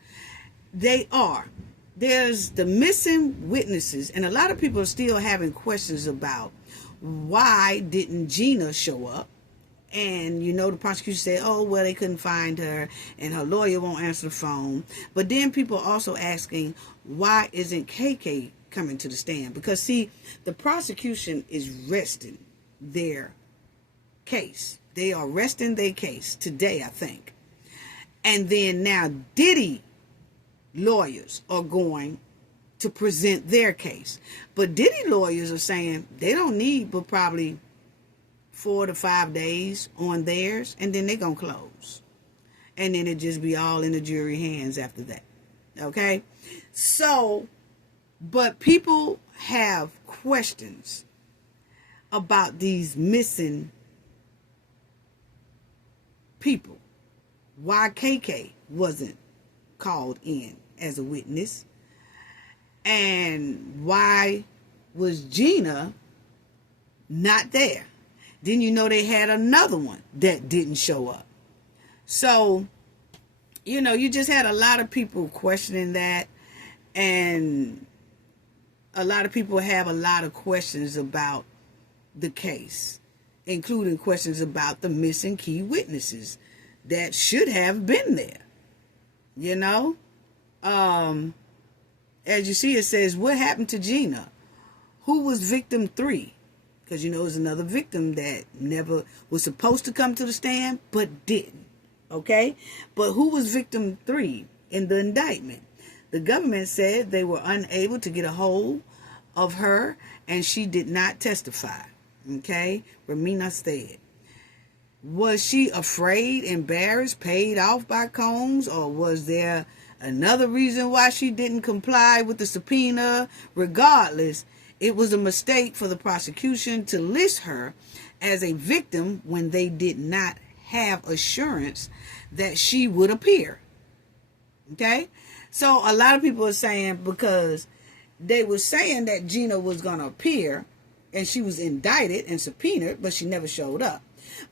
They are. There's the missing witnesses, and a lot of people are still having questions about why didn't Gina show up? And, you know, the prosecution said, oh, well, they couldn't find her, and her lawyer won't answer the phone. But then people are also asking, why isn't KK coming to the stand? Because, see, the prosecution is resting their case. They are resting their case today, I think. And then now Diddy lawyers are going to present their case. But Diddy lawyers are saying they don't need but probably 4 to 5 days on theirs, and then they're going to close. And then it just be all in the jury hands after that. Okay? So, but people have questions about these missing people. Why KK wasn't called in as a witness. And why was Gina not there? Then you know they had another one that didn't show up. So, you know, you just had a lot of people questioning that. And a lot of people have a lot of questions about the case, including questions about the missing key witnesses that should have been there. You know? As you see, it says, what happened to Gina? Who was victim 3? Because, you know, there's another victim that never was supposed to come to the stand, but didn't. Okay? But who was victim 3 in the indictment? The government said they were unable to get a hold of her, and she did not testify. Okay? Ramina said. Was she afraid, embarrassed, paid off by Combs, or was there another reason why she didn't comply with the subpoena? Regardless, it was a mistake for the prosecution to list her as a victim when they did not have assurance that she would appear. Okay? So a lot of people are saying, because they were saying that Gina was going to appear and she was indicted and subpoenaed, but she never showed up.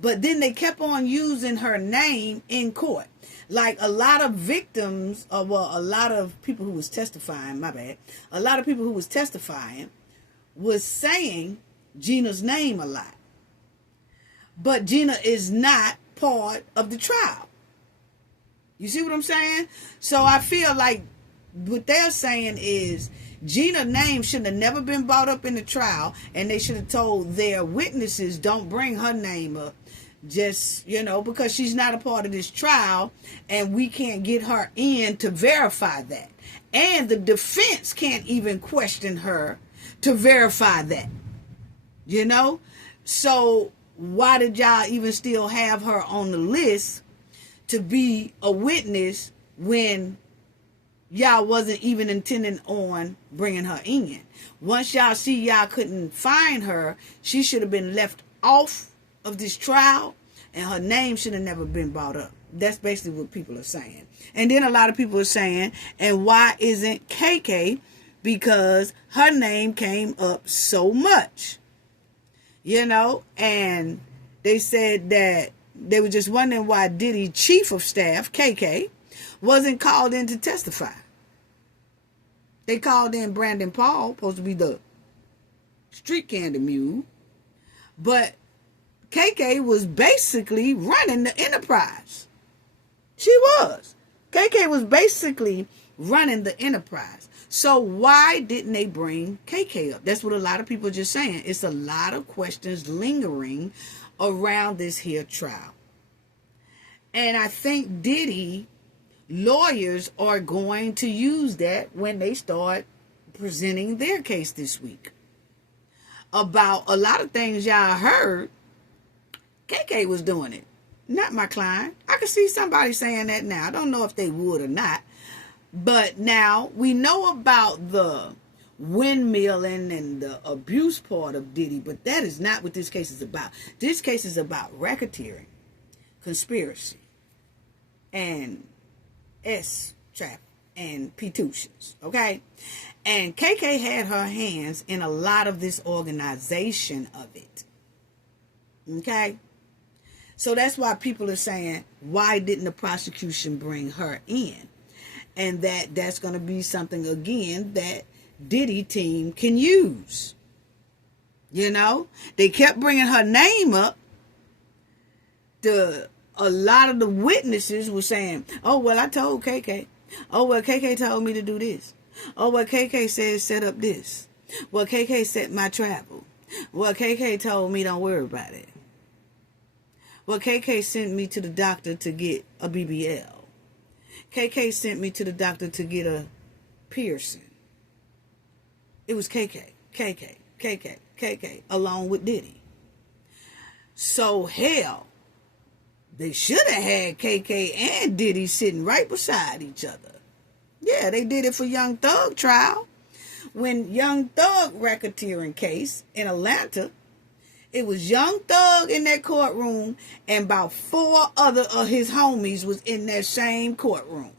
But then they kept on using her name in court. Like a lot of victims, a lot of people who was testifying, a lot of people who was testifying was saying Gina's name a lot. but Gina is not part of the trial. You see what I'm saying? So I feel like what they're saying is Gina's name should have never been brought up in the trial, and they should have told their witnesses, don't bring her name up. Just, because she's not a part of this trial, and we can't get her in to verify that. And the defense can't even question her to verify that. So why did y'all even still have her on the list to be a witness when y'all wasn't even intending on bringing her in? Once y'all see y'all couldn't find her, she should have been left off of this trial, and her name should have never been brought up. That's basically what people are saying. And then a lot of people are saying, and why isn't KK? Because her name came up so much. And they said that they were just wondering why Diddy chief of staff, KK, wasn't called in to testify. They called in Brandon Paul, supposed to be the street candy mule, but KK was basically running the enterprise. She was. KK was basically running the enterprise. So why didn't they bring KK up? That's what a lot of people are just saying. It's a lot of questions lingering around this here trial. And I think Diddy lawyers are going to use that when they start presenting their case this week. About a lot of things y'all heard, KK was doing it, not my client. I can see somebody saying that now. I don't know if they would or not. But now we know about the windmilling and the abuse part of Diddy, but that is not what this case is about. This case is about racketeering, conspiracy, and S-trap and P-tutions, okay? And KK had her hands in a lot of this organization of it, okay? So that's why people are saying, why didn't the prosecution bring her in? And that's going to be something, again, that Diddy team can use. They kept bringing her name up. A lot of the witnesses were saying, oh, well, I told KK. Oh, well, KK told me to do this. Oh, well, KK said set up this. Well, KK set my travel. Well, KK told me don't worry about it. Well, KK sent me to the doctor to get a BBL. KK sent me to the doctor to get a piercing. It was KK, along with Diddy. So, hell, they should have had KK and Diddy sitting right beside each other. Yeah, they did it for Young Thug trial. When Young Thug racketeering case in Atlanta, it was Young Thug in that courtroom, and about 4 other of his homies was in that same courtroom.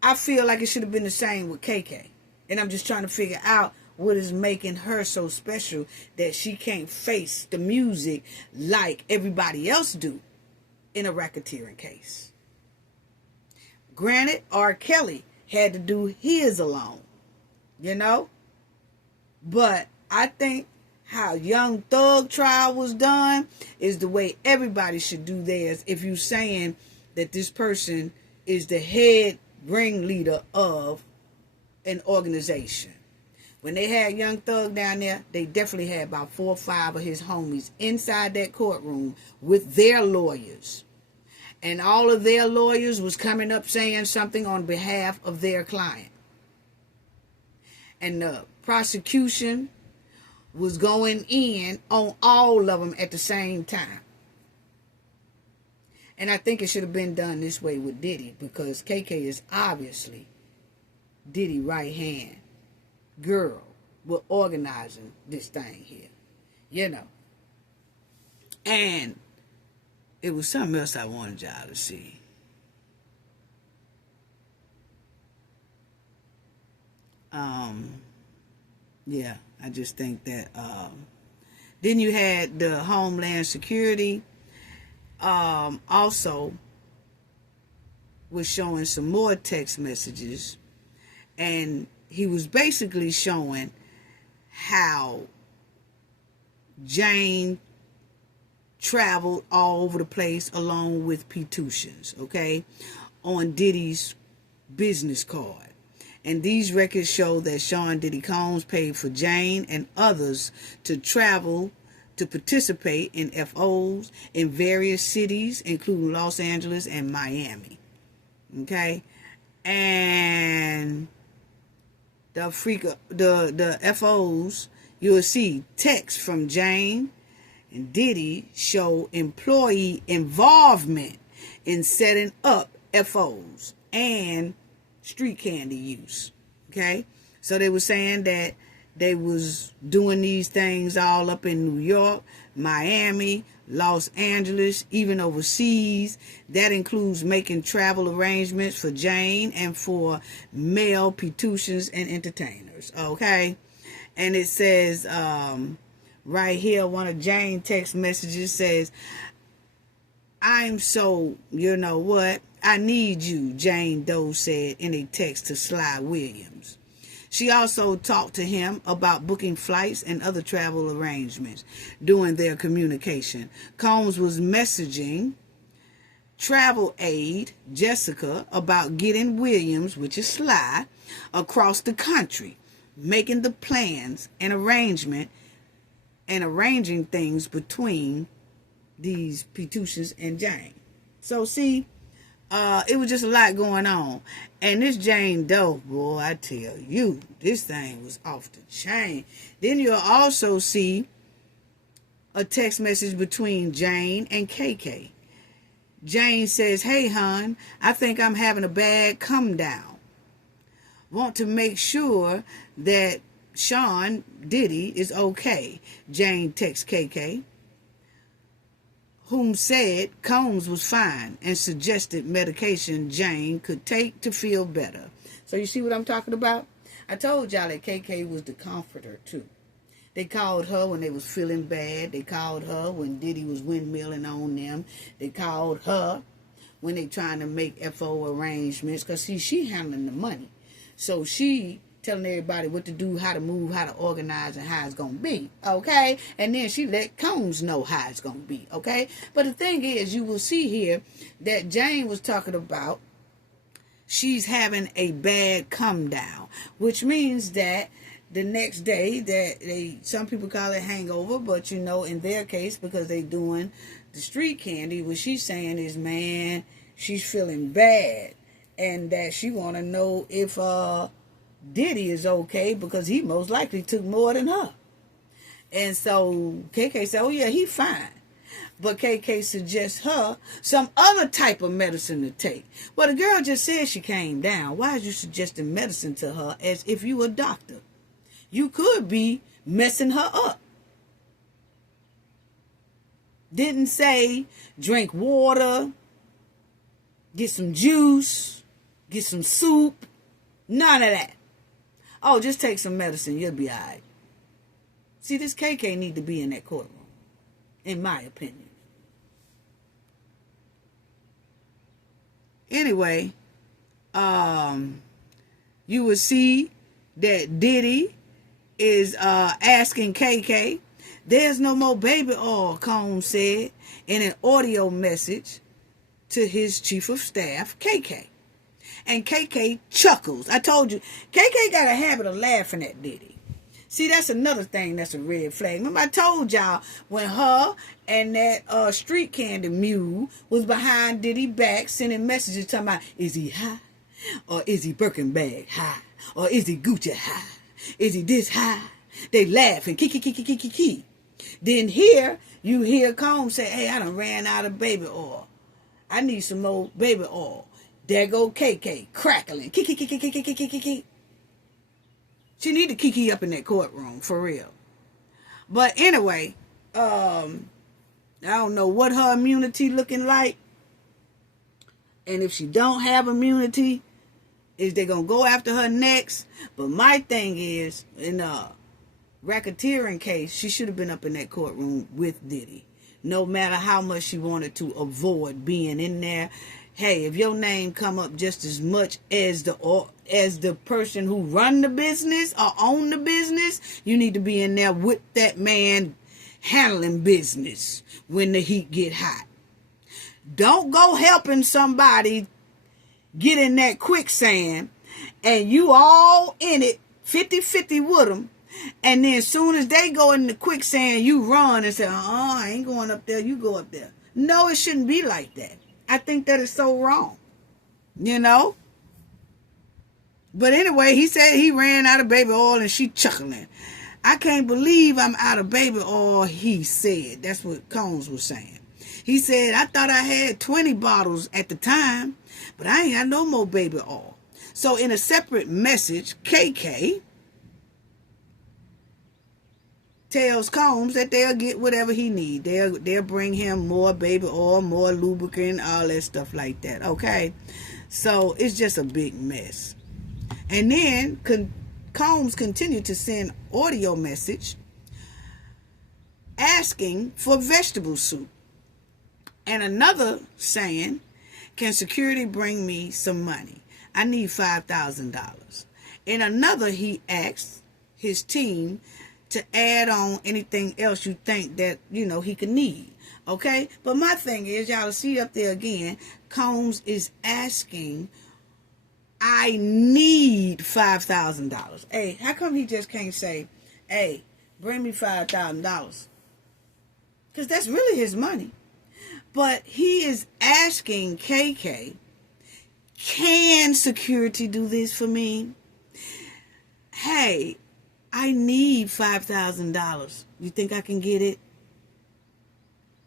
I feel like it should have been the same with KK. And I'm just trying to figure out what is making her so special that she can't face the music like everybody else do in a racketeering case. Granted, R. Kelly had to do his alone, But I think how Young Thug trial was done is the way everybody should do theirs if you're saying that this person is the head ringleader of an organization. When they had Young Thug down there, they definitely had about 4 or 5 of his homies inside that courtroom with their lawyers. And all of their lawyers was coming up saying something on behalf of their client. And the prosecution was going in on all of them at the same time. And I think it should have been done this way with Diddy, because KK is obviously Diddy right hand girl with organizing this thing here, And it was something else I wanted y'all to see. Yeah, I just think that then you had the Homeland Security also was showing some more text messages, and he was basically showing how Jane traveled all over the place along with P-Tutions, okay, on Diddy's business card. And these records show that Sean Diddy Combs paid for Jane and others to travel to participate in FOs in various cities, including Los Angeles and Miami. Okay? And the FOs, you'll see text from Jane and Diddy show employee involvement in setting up FOs and street candy use. Okay? So they were saying that they was doing these things all up in New York, Miami, Los Angeles, even overseas. That includes making travel arrangements for Jane and for male P-Tutions and entertainers. Okay? And it says, right here, one of Jane's text messages says, I'm so, you know what? I need you, Jane Doe said in a text to Sly Williams. She also talked to him about booking flights and other travel arrangements during their communication. Combs was messaging travel aide Jessica about getting Williams, which is Sly, across the country, making the plans and arranging things between these P-Tutions and Jane. So see, it was just a lot going on. And this Jane Doe, boy, I tell you, this thing was off the chain. Then you'll also see a text message between Jane and KK. Jane says, hey, hon, I think I'm having a bad come down. Want to make sure that Sean Diddy is okay. Jane texts KK, whom said Combs was fine and suggested medication Jane could take to feel better. So you see what I'm talking about? I told y'all that KK was the comforter too. They called her when they was feeling bad. They called her when Diddy was windmilling on them. They called her when they trying to make FO arrangements. Because see, she handling the money. So she telling everybody what to do, how to move, how to organize, and how it's going to be, okay? And then she let Combs know how it's going to be, okay? But the thing is, you will see here that Jane was talking about she's having a bad come down, which means that the next day, that some people call it hangover, but you know, in their case, because they doing the street candy, what she's saying is, man, she's feeling bad, and that she want to know if, Diddy is okay because he most likely took more than her. And so KK said, oh yeah, he fine. But KK suggests her some other type of medicine to take. Well, the girl just said she came down. Why is you suggesting medicine to her as if you a doctor? You could be messing her up. Didn't say drink water, get some juice, get some soup, none of that. Oh, just take some medicine. You'll be all right. See, this KK need to be in that courtroom, in my opinion. Anyway, you will see that Diddy is asking KK, there's no more baby oil, Combs said in an audio message to his chief of staff, KK. And KK chuckles. I told you, KK got a habit of laughing at Diddy. See, that's another thing that's a red flag. Remember I told y'all when her and that street candy mule was behind Diddy back sending messages talking about, is he high? Or is he Birkin bag high? Or is he Gucci high? Is he this high? They laughing. Kiki. Then here, you hear Combs say, hey, I done ran out of baby oil. I need some more baby oil. There go KK, crackling. Kiki. She need to kiki up in that courtroom, for real. But anyway, I don't know what her immunity looking like. And if she don't have immunity, is they going to go after her next? But my thing is, in a racketeering case, she should have been up in that courtroom with Diddy. No matter how much she wanted to avoid being in there. Hey, if your name come up just as much as the person who run the business or own the business, you need to be in there with that man handling business when the heat get hot. Don't go helping somebody get in that quicksand and you all in it 50-50 with them. And then as soon as they go in the quicksand, you run and say, I ain't going up there. You go up there. No, it shouldn't be like that. I think that is so wrong. You know? But anyway, he said he ran out of baby oil and she chuckling. I can't believe I'm out of baby oil, he said. That's what Combs was saying. He said, I thought I had 20 bottles at the time, but I ain't got no more baby oil. So in a separate message, KK tells Combs that they'll get whatever he needs. They'll bring him more baby oil, more lubricant, all that stuff like that. Okay? So it's just a big mess. And then Combs continued to send audio message asking for vegetable soup. And another saying, can security bring me some money? I need $5,000. In another, he asked his team to add on anything else you think that, he could need. Okay? But my thing is, y'all see up there again, Combs is asking, I need $5,000. Hey, how come he just can't say, hey, bring me $5,000? Because that's really his money. But he is asking KK, can security do this for me? Hey, I need $5,000. You think I can get it?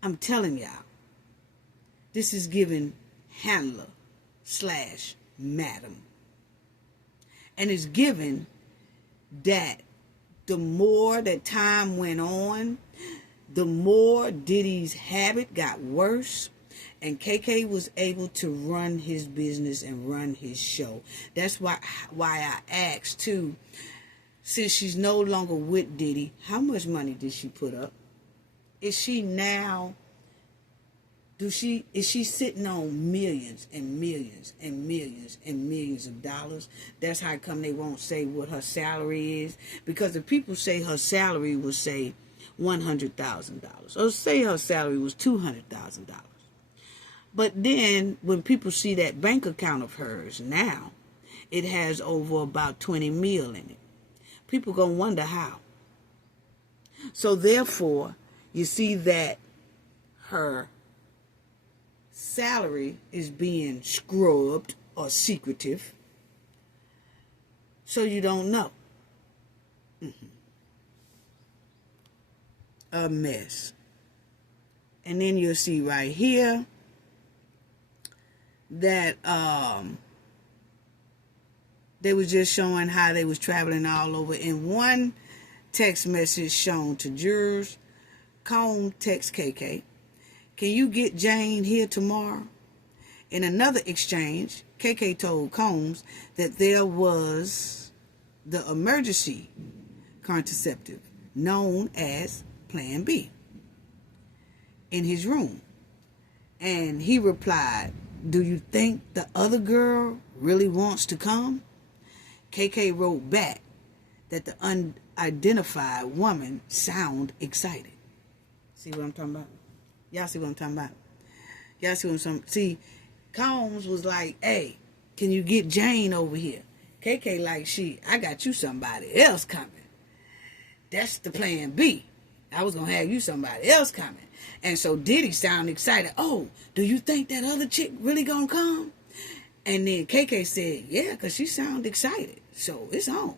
I'm telling y'all, this is giving handler / madam. And it's given that the more that time went on, the more Diddy's habit got worse, and KK was able to run his business and run his show. That's why I asked too, since she's no longer with Diddy, how much money did she put up? Is she now, is she sitting on millions and millions and millions and millions of dollars? That's how come they won't say what her salary is. Because if people say her salary will say $100,000, or say her salary was $200,000. But then when people see that bank account of hers now, it has over about 20 mil in it. People gonna wonder how. So therefore, you see that her salary is being scrubbed or secretive, so you don't know. A mess. And then you'll see right here that they was just showing how they was traveling all over. In one text message shown to jurors, Combs text KK, can you get Jane here tomorrow? In another exchange, KK told Combs that there was the emergency contraceptive known as Plan B in his room. And he replied, do you think the other girl really wants to come? KK wrote back that the unidentified woman sounded excited. See what I'm talking about? Y'all see what I'm talking about? Y'all see what I'm talking about? See, Combs was like, hey, can you get Jane over here? KK like, I got you somebody else coming. That's the plan B. I was going to have you somebody else coming. And so Diddy sounded excited. Oh, do you think that other chick really going to come? And then KK said, yeah, because she sounded excited. So it's on.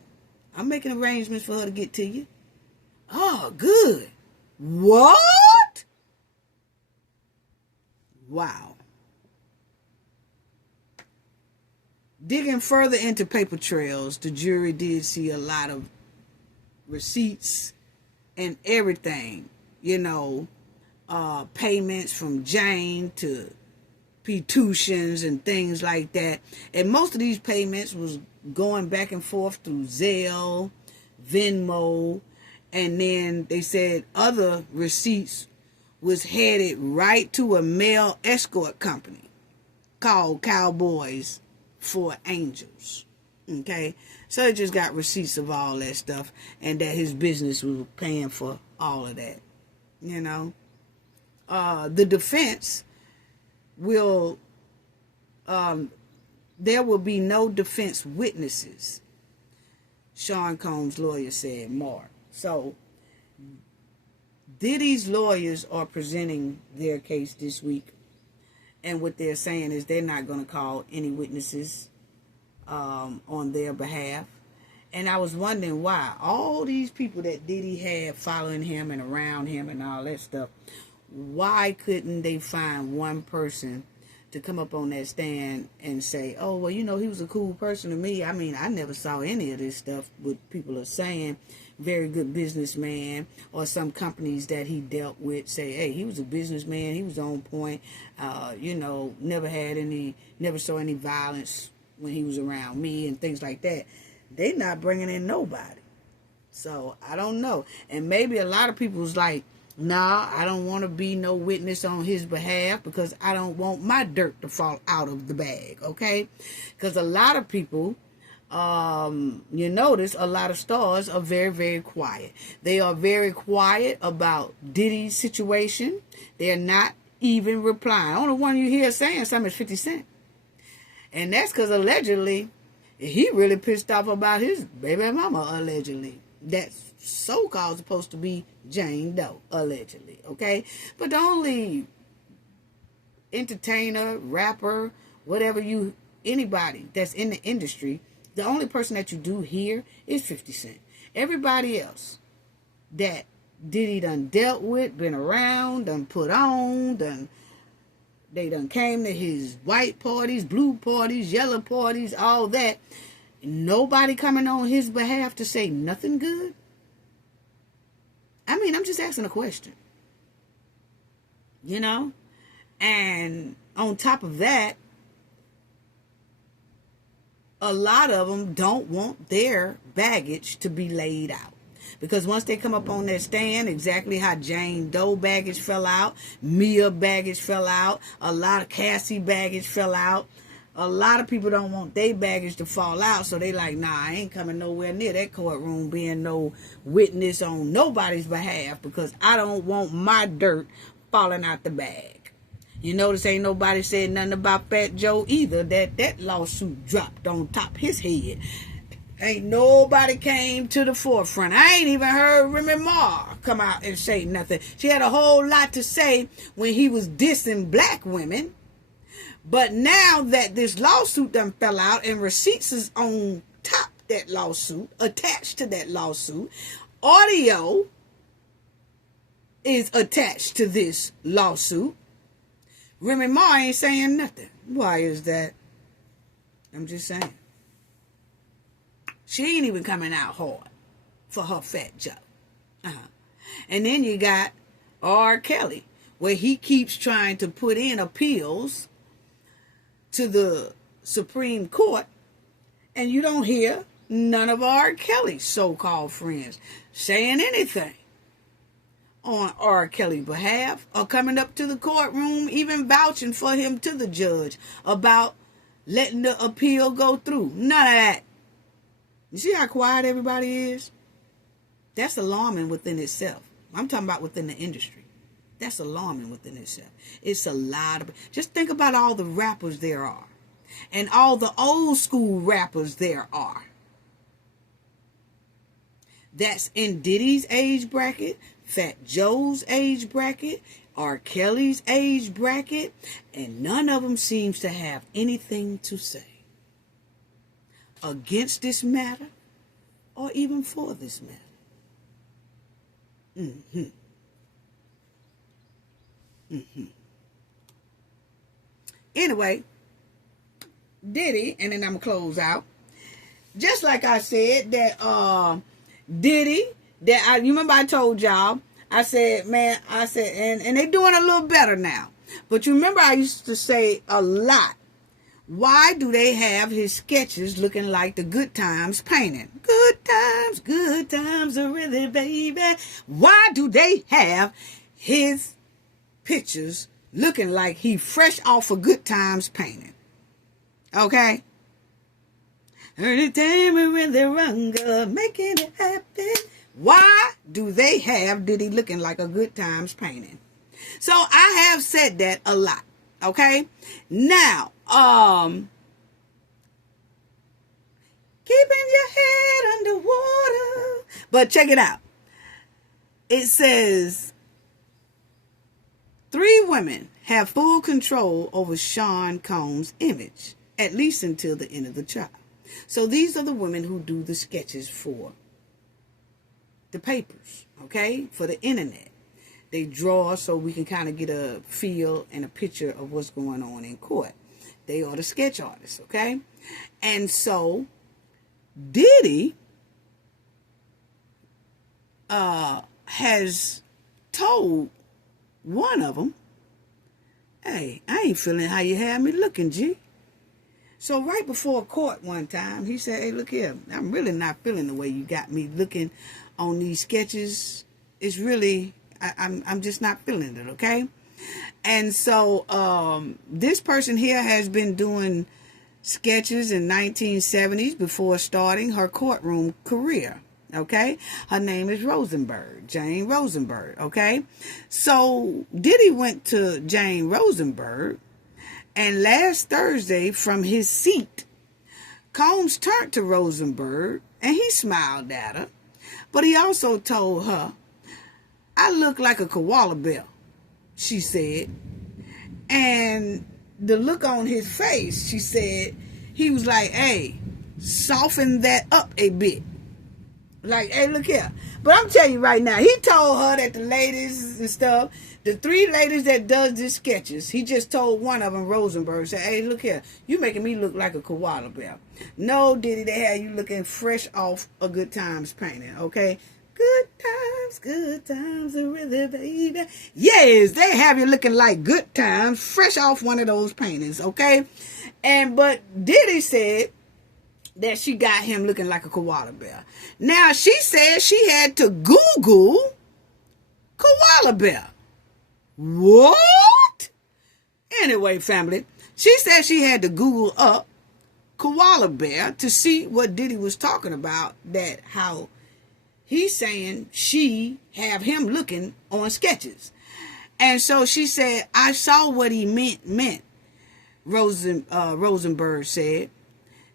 I'm making arrangements for her to get to you. Oh, good. What? Wow. Digging further into paper trails, the jury did see a lot of receipts and everything, payments from Jane to Petutions and things like that. And most of these payments was going back and forth through Zelle, Venmo, and then they said other receipts was headed right to a male escort company called Cowboys for Angels. Okay, so it just got receipts of all that stuff, and that his business was paying for all of that. You know, the defense will, there will be no defense witnesses, Sean Combs' lawyer said, Mark. So, Diddy's lawyers are presenting their case this week. And what they're saying is they're not going to call any witnesses on their behalf. And I was wondering why. All these people that Diddy had following him and around him and all that stuff, why couldn't they find one person to come up on that stand and say, oh, well, you know, he was a cool person to me. I mean, I never saw any of this stuff what people are saying. Very good businessman, or some companies that he dealt with say, hey, he was a businessman, he was on point, you know, never saw any violence when he was around me and things like that. They not bringing in nobody. So I don't know. And maybe a lot of people was like, nah, I don't want to be no witness on his behalf because I don't want my dirt to fall out of the bag, okay? Because a lot of people, you notice a lot of stars are very, very quiet. They are very quiet about Diddy's situation. They're not even replying. Only one you hear saying something is 50 Cent. And that's because allegedly, he really pissed off about his baby mama, allegedly. That's so-called supposed to be Jane Doe, allegedly, okay? But the only entertainer, rapper, whatever anybody that's in the industry, the only person that you do hear is 50 Cent. Everybody else that Diddy done dealt with, been around, done put on, they done came to his white parties, blue parties, yellow parties, all that. Nobody coming on his behalf to say nothing good? I mean, I'm just asking a question. You know? And on top of that, a lot of them don't want their baggage to be laid out. Because once they come up on that stand, exactly how Jane Doe baggage fell out, Mia baggage fell out, a lot of Cassie baggage fell out. A lot of people don't want their baggage to fall out, so they like, nah, I ain't coming nowhere near that courtroom being no witness on nobody's behalf because I don't want my dirt falling out the bag. You notice ain't nobody said nothing about Fat Joe either, that lawsuit dropped on top of his head. Ain't nobody came to the forefront. I ain't even heard Remy Ma come out and say nothing. She had a whole lot to say when he was dissing black women. But now that this lawsuit done fell out and receipts is on top of that lawsuit, attached to that lawsuit, audio is attached to this lawsuit, Remy Ma ain't saying nothing. Why is that? I'm just saying. She ain't even coming out hard for her Fat Joe. And then you got R. Kelly, where he keeps trying to put in appeals to the Supreme Court, and you don't hear none of R. Kelly's so-called friends saying anything on R. Kelly's behalf or coming up to the courtroom, even vouching for him to the judge about letting the appeal go through. None of that. You see how quiet everybody is? That's alarming within itself. I'm talking about within the industry. That's alarming within itself. It's a lot of... Just think about all the rappers there are. And all the old school rappers there are. That's in Diddy's age bracket, Fat Joe's age bracket, R. Kelly's age bracket, and none of them seems to have anything to say against this matter or even for this matter. Anyway, Diddy, and then I'm gonna close out. Just like I said that Diddy, that you remember I told y'all, I said, and they doing a little better now. But you remember I used to say a lot, why do they have his sketches looking like the Good Times painting? Good times are really, baby. Why do they have his pictures looking like he fresh off a Good Times painting? Okay? Anytime we're in the wrong, making it happen. Why do they have Diddy looking like a good times painting? So I have said that a lot. Okay. Now, keeping your head underwater. But check it out. It says 3 women have full control over Sean Combs' image, at least until the end of the trial. So these are the women who do the sketches for the papers, okay, for the internet. They draw so we can kind of get a feel and a picture of what's going on in court. They are the sketch artists, okay? And so Diddy has told one of them, hey, I ain't feeling how you have me looking, G. So right before court one time, he said, hey, look here, I'm really not feeling the way you got me looking on these sketches. It's really, I'm just not feeling it, okay? And so this person here has been doing sketches in 1970s before starting her courtroom career, okay? Her name is Rosenberg, Jane Rosenberg, okay? So Diddy went to Jane Rosenberg, and last Thursday from his seat, Combs turned to Rosenberg and he smiled at her, but he also told her, I look like a koala bear, she said. And the look on his face, she said, he was like, hey, soften that up a bit. Like, hey, look here. But I'm telling you right now, he told her that the ladies and stuff, the 3 ladies that does these sketches, he just told one of them, Rosenberg, said, hey, look here, you making me look like a koala bear. No, Diddy, they had you looking fresh off a Good Times painting, okay? Good times, really, baby. Yes, they have you looking like Good Times, fresh off one of those paintings, okay? But Diddy said that she got him looking like a koala bear. Now, she said she had to Google koala bear. What? Anyway, family, she said she had to Google up koala bear to see what Diddy was talking about, that how he's saying she have him looking on sketches. And so she said, I saw what he meant, Rosenberg said.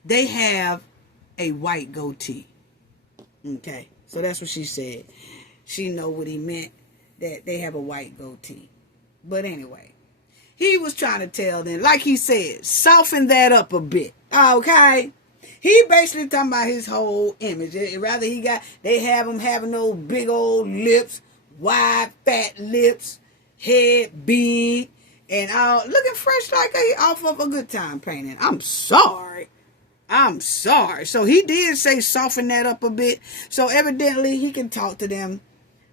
They have a white goatee. Okay, so that's what she said. She know what he meant, that they have a white goatee. But anyway, he was trying to tell them, like he said, soften that up a bit. Okay? He basically talking about his whole image. Rather they have him having those big old lips, wide fat lips, head big, and all looking fresh like off of a Good Time painting. I'm sorry. So he did say soften that up a bit. So evidently he can talk to them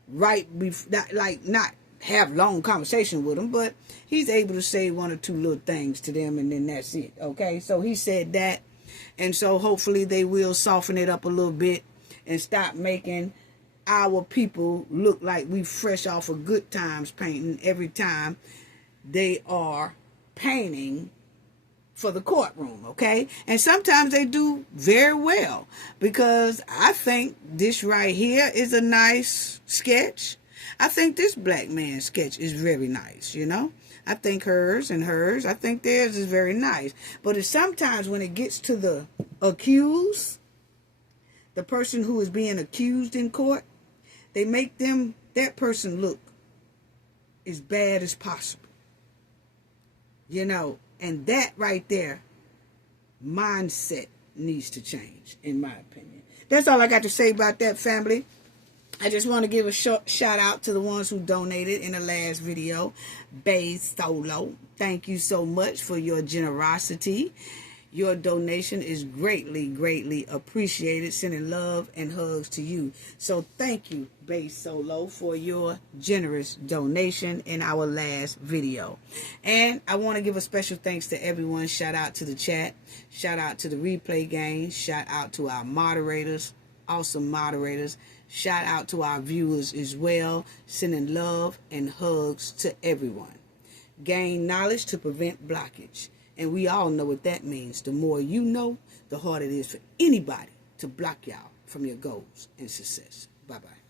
right before, like not have long conversation with them, but he's able to say 1 or 2 little things to them, and then that's it. Okay, so he said that, and so hopefully they will soften it up a little bit and stop making our people look like we fresh off of Good Times painting every time they are painting for the courtroom, okay? And sometimes they do very well, because I think this right here is a nice sketch. I think this black man's sketch is very nice, you know? I think hers, I think theirs is very nice. But it's sometimes when it gets to the accused, the person who is being accused in court, they make that person look as bad as possible. You know, and that right there, mindset needs to change, in my opinion. That's all I got to say about that, family. I just want to give a shout out to the ones who donated in the last video. Bay Solo, thank you so much for your generosity. Your donation is greatly, greatly appreciated. Sending love and hugs to you. So thank you, Bay Solo, for your generous donation in our last video. And I want to give a special thanks to everyone. Shout out to the chat. Shout out to the replay gang. Shout out to our moderators. Awesome moderators. Shout out to our viewers as well. Sending love and hugs to everyone. Gain knowledge to prevent blockage. And we all know what that means. The more you know, the harder it is for anybody to block y'all from your goals and success. Bye-bye.